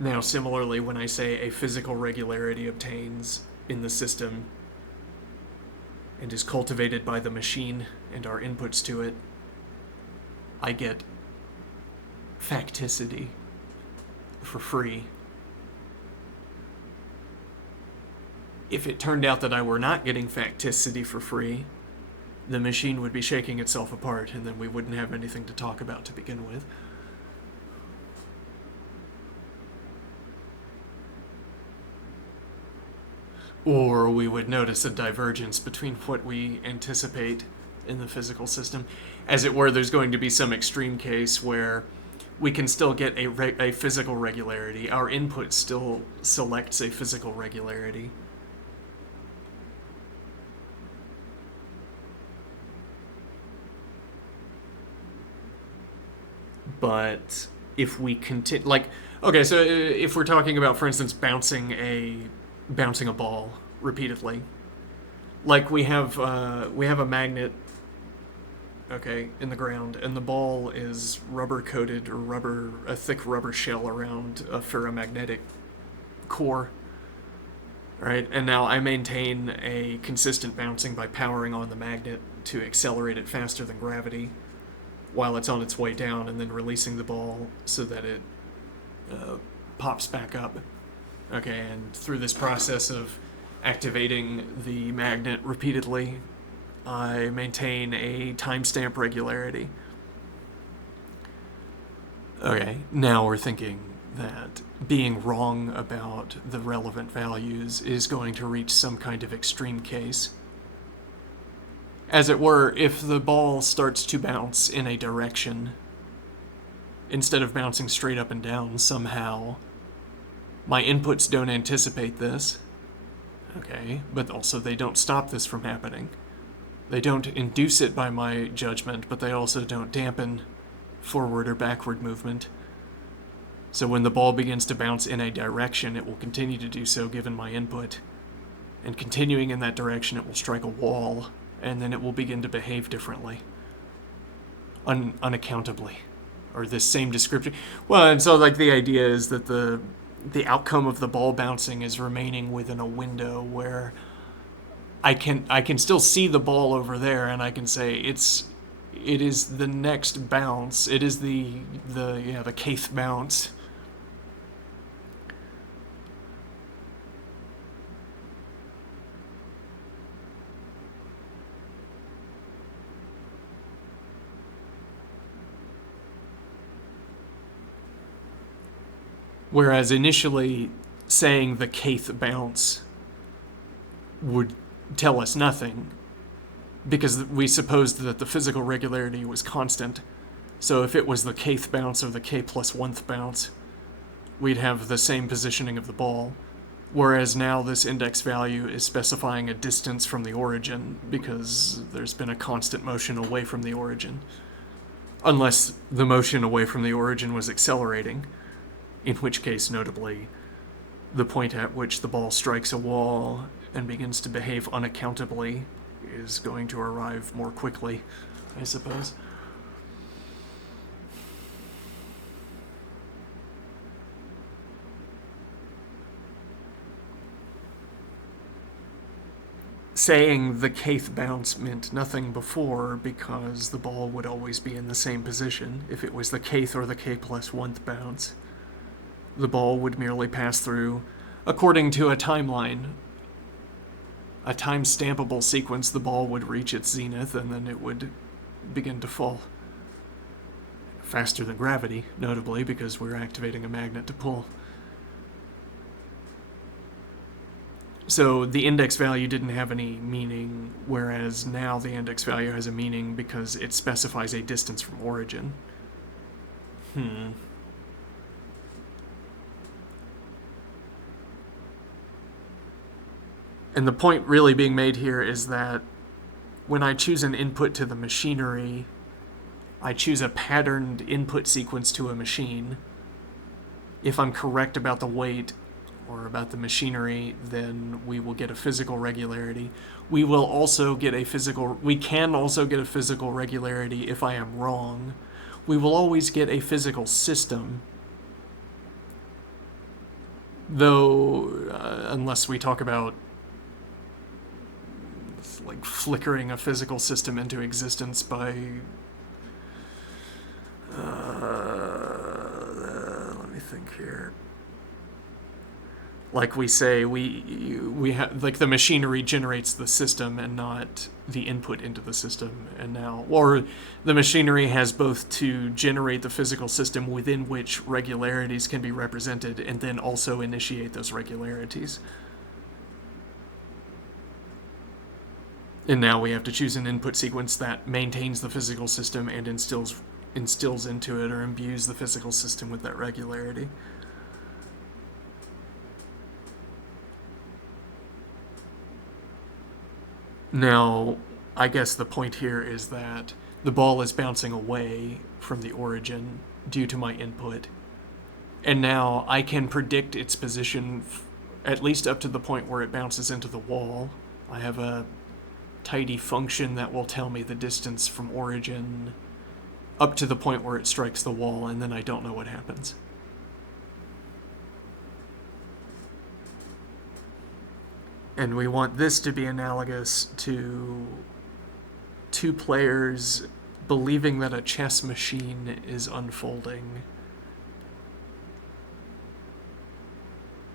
Now, similarly, when I say a physical regularity obtains in the system and is cultivated by the machine and our inputs to it, I get facticity for free. If it turned out that I were not getting facticity for free, the machine would be shaking itself apart, and then we wouldn't have anything to talk about to begin with. Or we would notice a divergence between what we anticipate in the physical system. As it were, there's going to be some extreme case where we can still get a physical regularity. Our input still selects a physical regularity. But if we continue, so if we're talking about, for instance, bouncing a ball repeatedly, like we have a magnet, in the ground, and the ball is rubber coated or a thick rubber shell around a ferromagnetic core, right? And now I maintain a consistent bouncing by powering on the magnet to accelerate it faster than gravity while it's on its way down, and then releasing the ball so that it pops back up. Okay, and through this process of activating the magnet repeatedly, I maintain a timestamp regularity. Okay, now we're thinking that being wrong about the relevant values is going to reach some kind of extreme case. As it were, if the ball starts to bounce in a direction, instead of bouncing straight up and down somehow, my inputs don't anticipate this. Okay, but also they don't stop this from happening. They don't induce it by my judgment, but they also don't dampen forward or backward movement. So when the ball begins to bounce in a direction, it will continue to do so given my input. And continuing in that direction, it will strike a wall, and then it will begin to behave differently. Unaccountably. Or this same description. Well, and so like the idea is that the outcome of the ball bouncing is remaining within a window where I can still see the ball over there, and I can say it is the next bounce. It is the kth bounce. Whereas initially saying the kth bounce would tell us nothing, because we supposed that the physical regularity was constant. So if it was the kth bounce or the k plus 1th bounce, we'd have the same positioning of the ball. Whereas now this index value is specifying a distance from the origin, because there's been a constant motion away from the origin. Unless the motion away from the origin was accelerating, in which case, notably, the point at which the ball strikes a wall and begins to behave unaccountably is going to arrive more quickly, I suppose. Saying the kth bounce meant nothing before because the ball would always be in the same position. If it was the kth or the k plus 1th bounce, the ball would merely pass through, according to a timeline, a time-stampable sequence. The ball would reach its zenith, and then it would begin to fall. Faster than gravity, notably, because we're activating a magnet to pull. So the index value didn't have any meaning, whereas now the index value has a meaning because it specifies a distance from origin. And the point really being made here is that when I choose an input to the machinery, I choose a patterned input sequence to a machine. If I'm correct about the weight or about the machinery, then we will get a physical regularity. We can also get a physical regularity if I am wrong. We will always get a physical system, though, unless we talk about like flickering a physical system into existence by let me think here. Like we say, we have, like, the machinery generates the system and not the input into the system, and now, or the machinery has both to generate the physical system within which regularities can be represented and then also initiate those regularities. And now we have to choose an input sequence that maintains the physical system and instills into it or imbues the physical system with that regularity. Now, I guess the point here is that the ball is bouncing away from the origin due to my input, and now I can predict its position at least up to the point where it bounces into the wall. I have a tidy function that will tell me the distance from origin up to the point where it strikes the wall, and then I don't know what happens. And we want this to be analogous to two players believing that a chess machine is unfolding.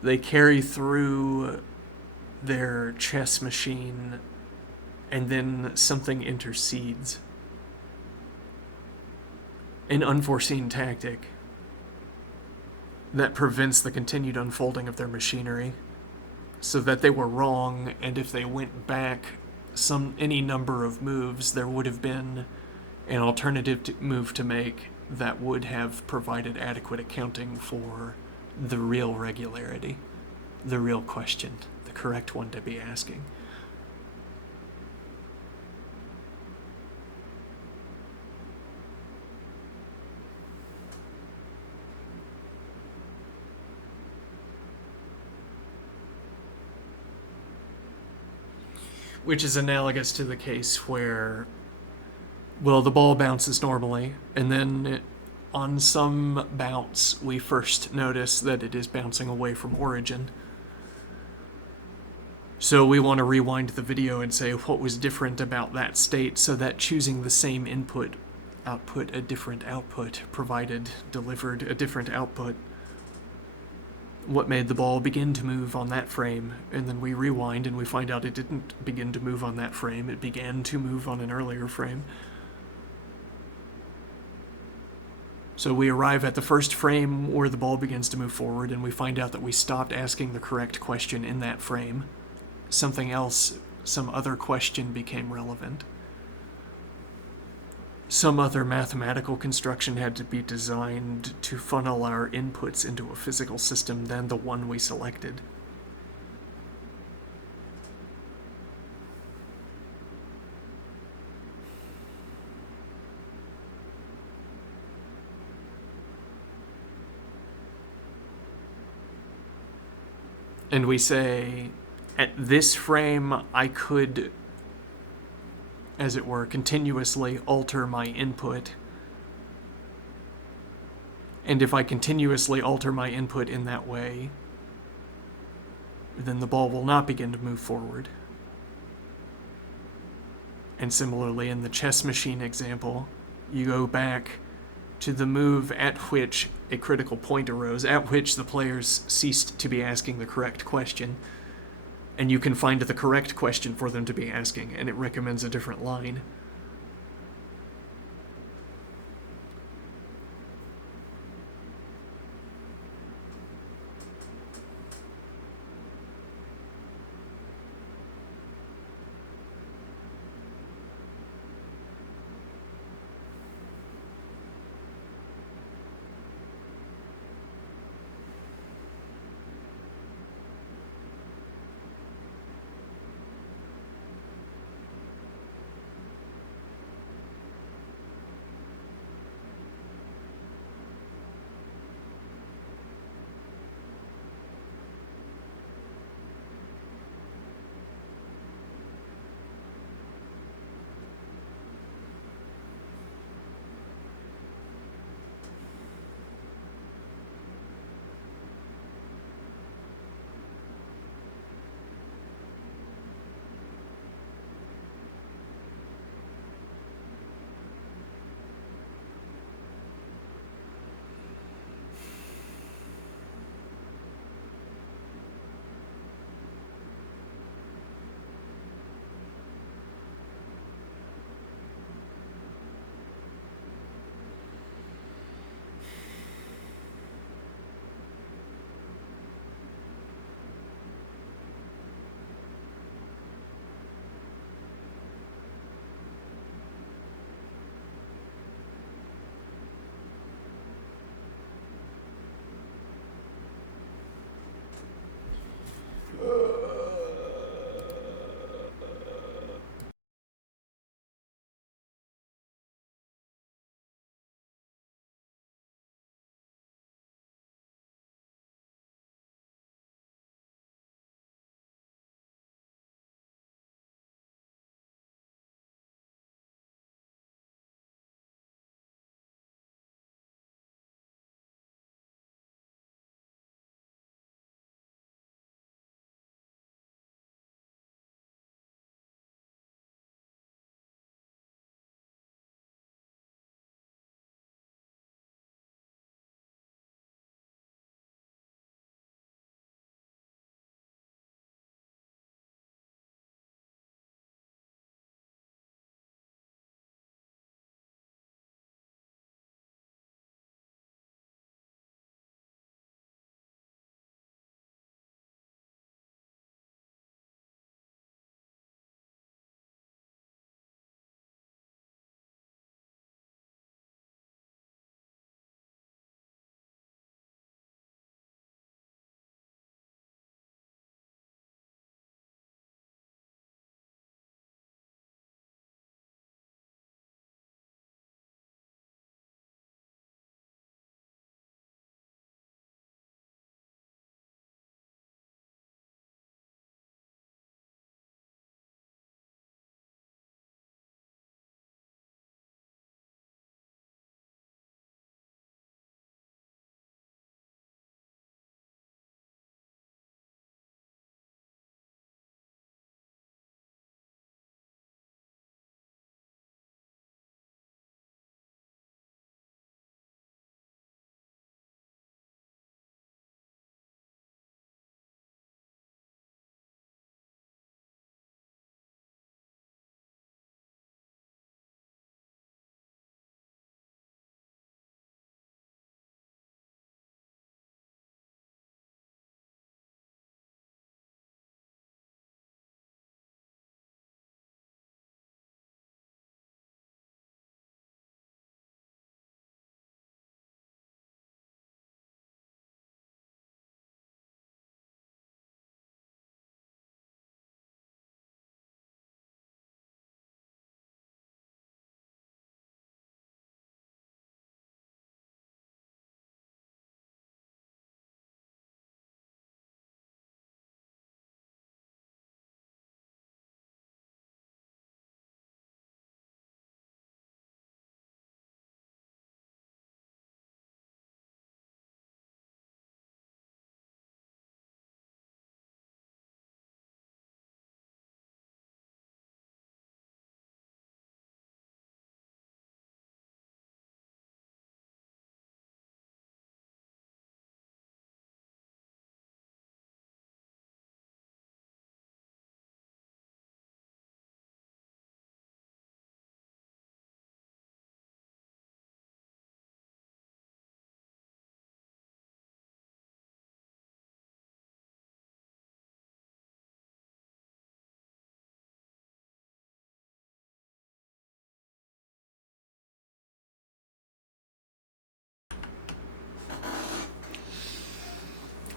They carry through their chess machine, and then something intercedes. An unforeseen tactic that prevents the continued unfolding of their machinery, so that they were wrong, and if they went back any number of moves, there would have been an alternative move to make that would have provided adequate accounting for the real regularity, the real question, the correct one to be asking. Which is analogous to the case where, well, the ball bounces normally, and then on some bounce, we first notice that it is bouncing away from origin. So we want to rewind the video and say what was different about that state so that choosing the same input output a different output, delivered a different output. What made the ball begin to move on that frame, and then we rewind and we find out it didn't begin to move on that frame, it began to move on an earlier frame. So we arrive at the first frame where the ball begins to move forward, and we find out that we stopped asking the correct question in that frame. Something else, some other question became relevant. Some other mathematical construction had to be designed to funnel our inputs into a physical system than the one we selected. And we say, at this frame, I could, as it were, continuously alter my input. And if I continuously alter my input in that way, then the ball will not begin to move forward. And similarly, in the chess machine example, you go back to the move at which a critical point arose, at which the players ceased to be asking the correct question, and you can find the correct question for them to be asking, and it recommends a different line.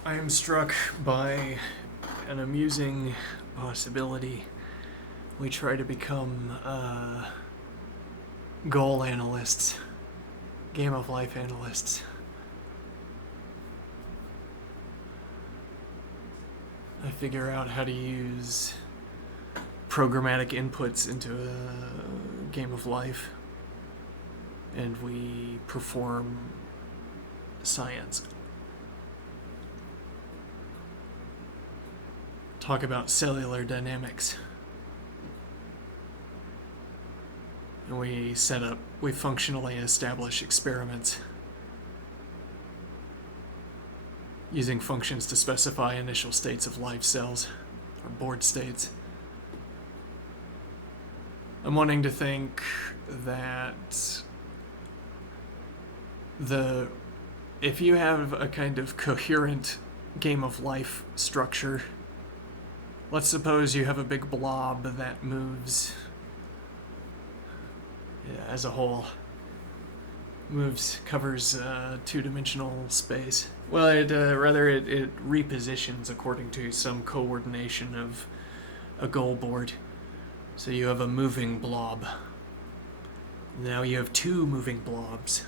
I am struck by an amusing possibility. We try to become goal analysts, game of life analysts. I figure out how to use programmatic inputs into a game of life, and we perform science. Talk about cellular dynamics. And we functionally establish experiments using functions to specify initial states of live cells, or board states. I'm wanting to think that if you have a kind of coherent game of life structure, let's suppose you have a big blob that moves as a whole, covers two-dimensional space. Well, it repositions according to some coordination of a goal board. So you have a moving blob. Now you have two moving blobs.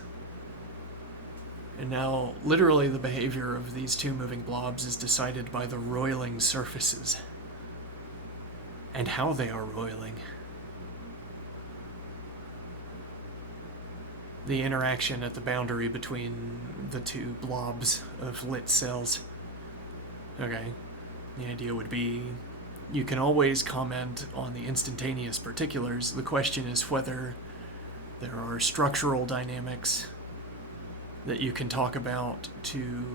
And now, literally, the behavior of these two moving blobs is decided by the roiling surfaces and how they are roiling. The interaction at the boundary between the two blobs of lit cells. Okay, the idea would be you can always comment on the instantaneous particulars. The question is whether there are structural dynamics that you can talk about to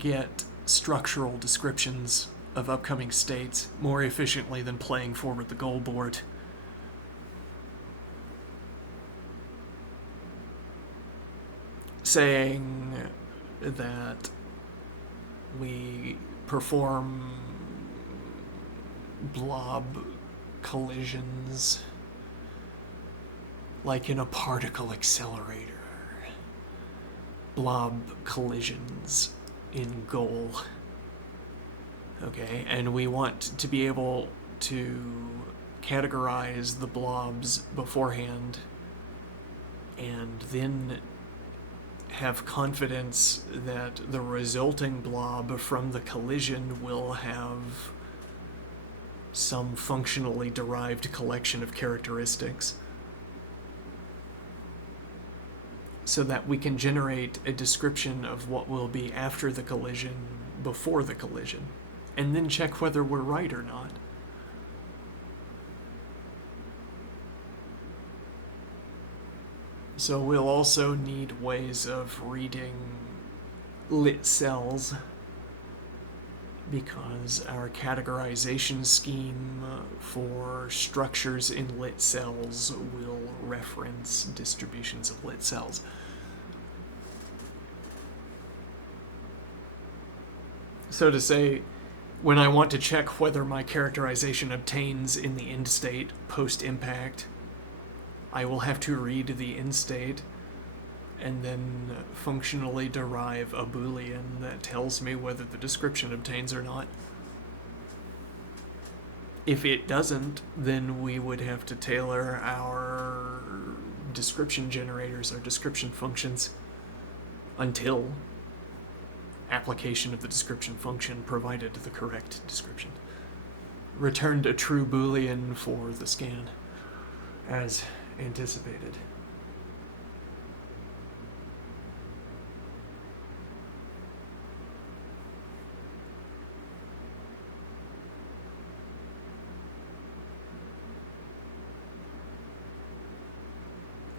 get structural descriptions of upcoming states more efficiently than playing forward the goal board. Saying that we perform blob collisions like in a particle accelerator. Blob collisions in goal. Okay, and we want to be able to categorize the blobs beforehand and then have confidence that the resulting blob from the collision will have some functionally derived collection of characteristics, so that we can generate a description of what will be after the collision, before the collision, and then check whether we're right or not. So we'll also need ways of reading lit cells, because our categorization scheme for structures in lit cells will reference distributions of lit cells. So to say, when I want to check whether my characterization obtains in the end state post-impact, I will have to read the end state and then functionally derive a Boolean that tells me whether the description obtains or not. If it doesn't, then we would have to tailor our description generators, our description functions, until application of the description function provided the correct description. Returned a true Boolean for the scan, as anticipated.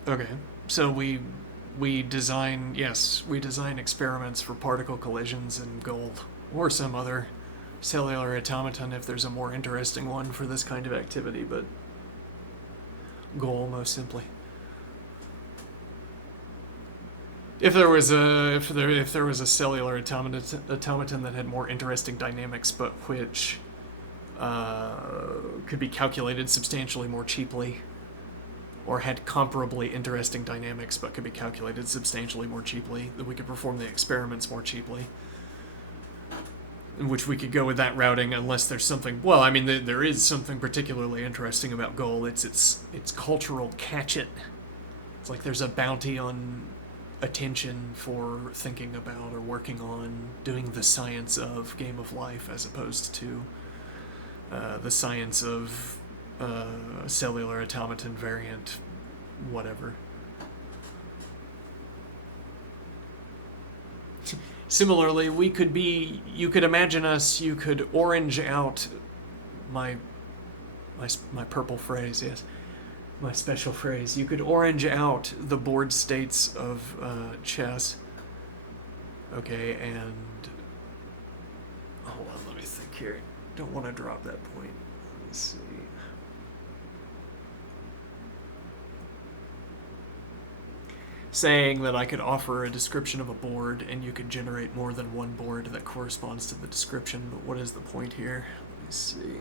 Okay, so we design experiments for particle collisions in gold, or some other cellular automaton if there's a more interesting one for this kind of activity, but goal most simply. If there was a cellular automaton that had more interesting dynamics, but which could be calculated substantially more cheaply, or had comparably interesting dynamics but could be calculated substantially more cheaply, that we could perform the experiments more cheaply, in which we could go with that routing unless there's something. Well, I mean, there is something particularly interesting about Goal. It's cultural catch it. It's like there's a bounty on attention for thinking about or working on doing the science of Game of Life as opposed to the science of cellular automaton variant, whatever. Similarly, you could imagine us, you could orange out my purple phrase, yes, my special phrase. You could orange out the board states of chess. Okay, and hold on, let me think here. Don't want to drop that point. Let me see. Saying that I could offer a description of a board and you could generate more than one board that corresponds to the description, but what is the point here? Let me see.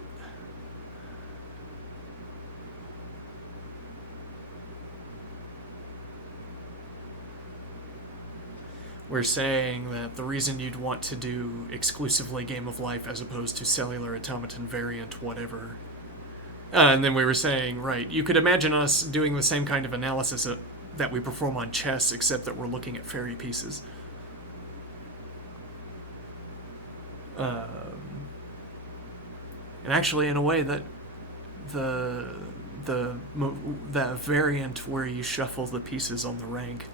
We're saying that the reason you'd want to do exclusively Game of Life as opposed to cellular automaton variant whatever. And then we were saying, right, you could imagine us doing the same kind of analysis that we perform on chess, except that we're looking at fairy pieces. And actually, in a way, that the variant where you shuffle the pieces on the rank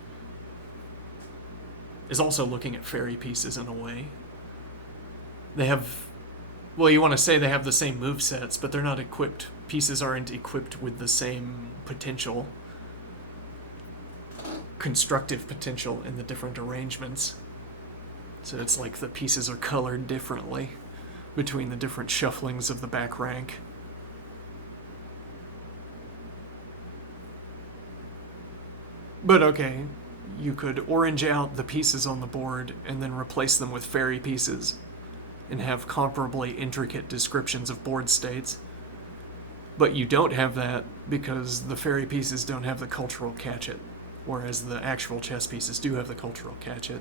is also looking at fairy pieces in a way. They have, well, you want to say they have the same move sets, but they're not equipped. Pieces aren't equipped with the same potential. Constructive potential in the different arrangements. So it's like the pieces are colored differently between the different shufflings of the back rank. But okay, you could orange out the pieces on the board and then replace them with fairy pieces and have comparably intricate descriptions of board states. But you don't have that because the fairy pieces don't have the cultural catch-it, whereas the actual chess pieces do have the cultural catch-it.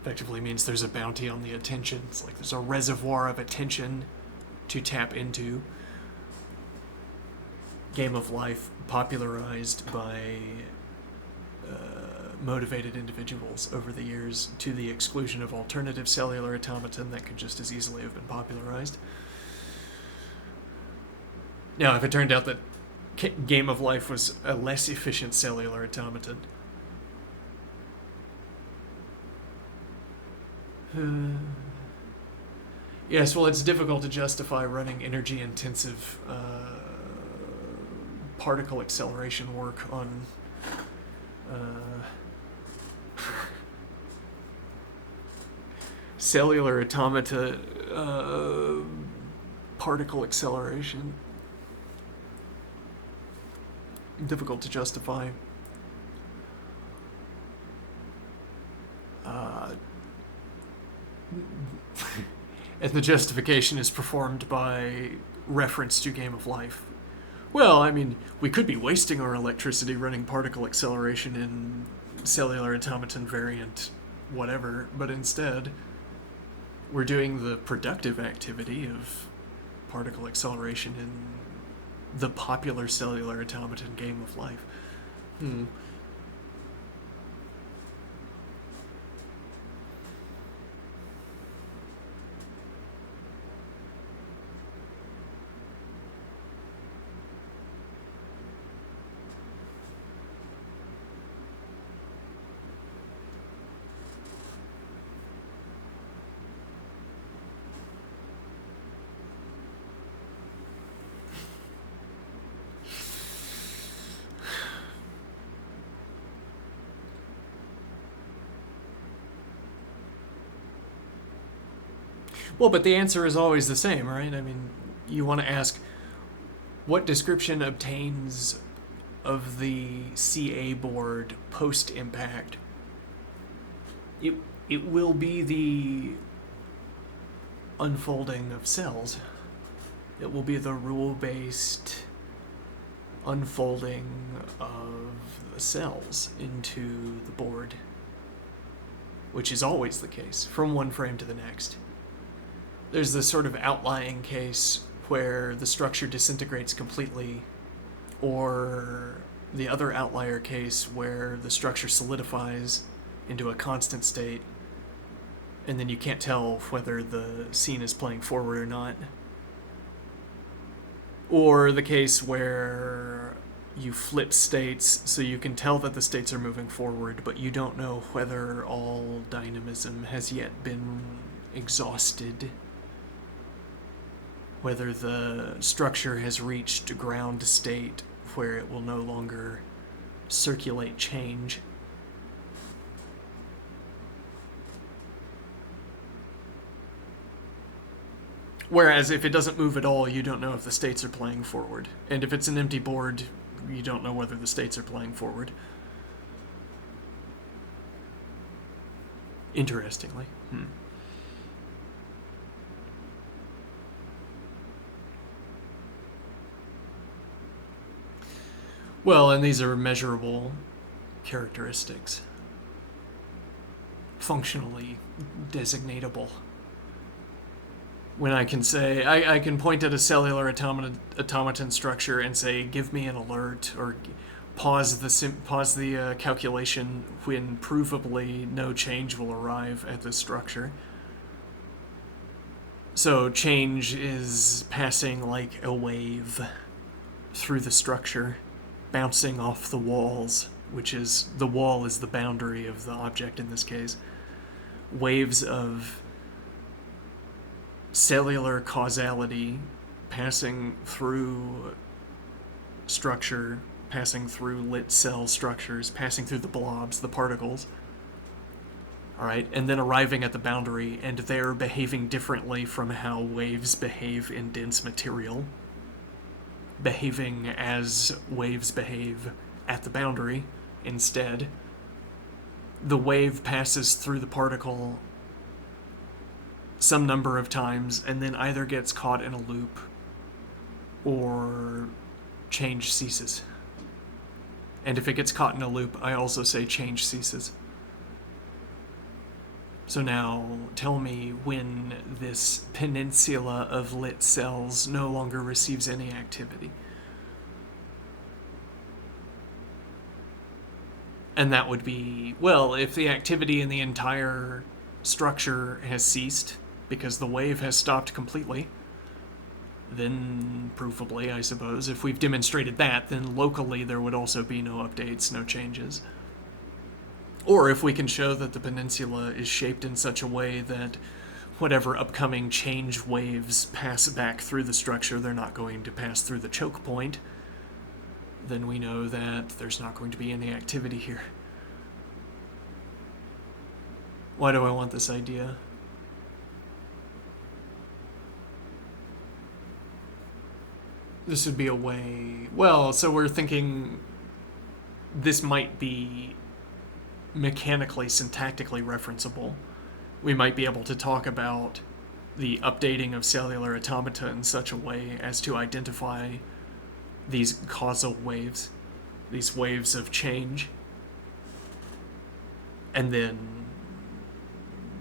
Effectively means there's a bounty on the attention. It's like there's a reservoir of attention to tap into. Game of Life popularized by motivated individuals over the years to the exclusion of alternative cellular automaton that could just as easily have been popularized. Now, if it turned out that Game of Life was a less efficient cellular automaton, yes, well, it's difficult to justify running energy-intensive particle acceleration work on cellular automata particle acceleration. Difficult to justify. And the justification is performed by reference to Game of Life. Well, I mean, we could be wasting our electricity running particle acceleration in cellular automaton variant whatever, but instead we're doing the productive activity of particle acceleration in the popular cellular automaton Game of Life. Well, but the answer is always the same, right? I mean, you want to ask, what description obtains of the CA board post-impact? It will be the unfolding of cells. It will be the rule-based unfolding of the cells into the board, which is always the case, from one frame to the next. There's this sort of outlying case where the structure disintegrates completely, or the other outlier case where the structure solidifies into a constant state, and then you can't tell whether the scene is playing forward or not. Or the case where you flip states so you can tell that the states are moving forward, but you don't know whether all dynamism has yet been exhausted, whether the structure has reached a ground state where it will no longer circulate change. Whereas if it doesn't move at all, you don't know if the states are playing forward. And if it's an empty board, you don't know whether the states are playing forward. Interestingly. Well, and these are measurable characteristics. Functionally designatable. When I can say, I can point at a cellular automaton structure and say, give me an alert, or pause the calculation when provably no change will arrive at this structure. So change is passing like a wave through the structure, bouncing off the walls, which is, the wall is the boundary of the object in this case. Waves of cellular causality passing through structure, passing through lit cell structures, passing through the blobs, the particles. All right, and then arriving at the boundary, and they're behaving differently from how waves behave in dense material, behaving as waves behave at the boundary instead. The wave passes through the particle some number of times and then either gets caught in a loop or change ceases. And if it gets caught in a loop, I also say change ceases. So now tell me when this peninsula of lit cells no longer receives any activity. And that would be, well, if the activity in the entire structure has ceased because the wave has stopped completely, then provably, I suppose, if we've demonstrated that, then locally there would also be no updates, no changes. Or if we can show that the peninsula is shaped in such a way that whatever upcoming change waves pass back through the structure, they're not going to pass through the choke point, then we know that there's not going to be any activity here. Why do I want this idea? This would be a way... Well, so we're thinking this might be mechanically, syntactically referenceable. We might be able to talk about the updating of cellular automata in such a way as to identify these causal waves, these waves of change, and then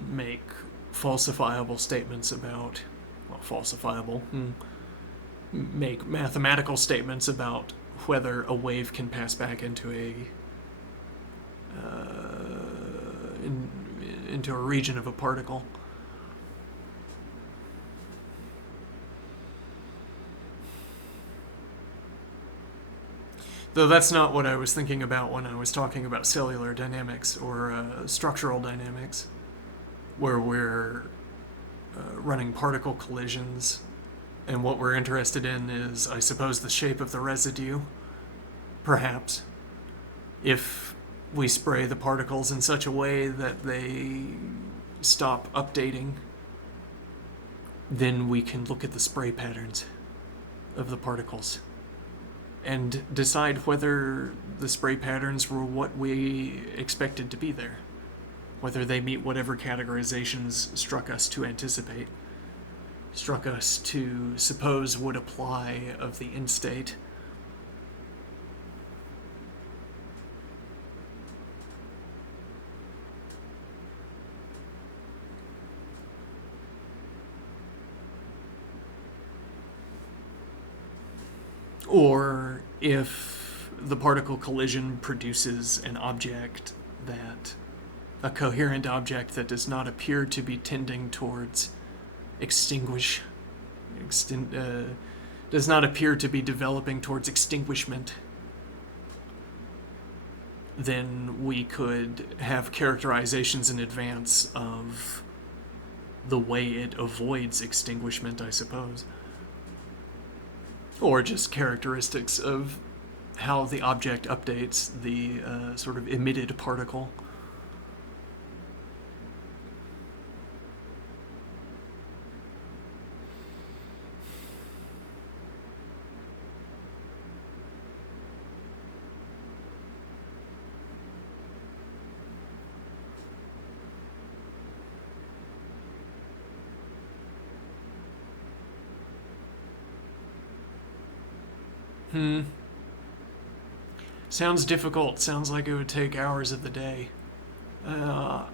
make falsifiable statements about, well, falsifiable, make mathematical statements about whether a wave can pass back into into a region of a particle. Though that's not what I was thinking about when I was talking about cellular dynamics or structural dynamics, where we're running particle collisions, and what we're interested in is, I suppose, the shape of the residue, perhaps. If we spray the particles in such a way that they stop updating, then we can look at the spray patterns of the particles and decide whether the spray patterns were what we expected to be there, whether they meet whatever categorizations struck us to anticipate, struck us to suppose would apply of the end state. Or if the particle collision produces an object that, a coherent object that does not appear to be tending towards does not appear to be developing towards extinguishment, then we could have characterizations in advance of the way it avoids extinguishment, I suppose. Or just characteristics of how the object updates the sort of emitted particle. Sounds difficult. Sounds like it would take hours of the day. Uh,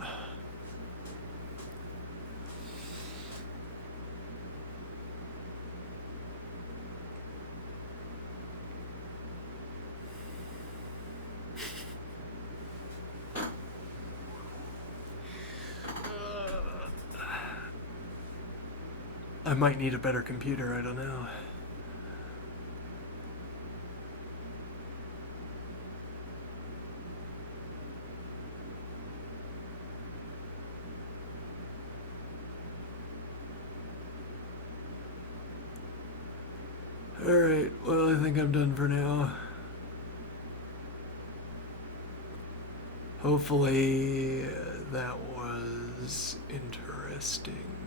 I might need a better computer. I don't know. Alright, well, I think I'm done for now. Hopefully, that was interesting.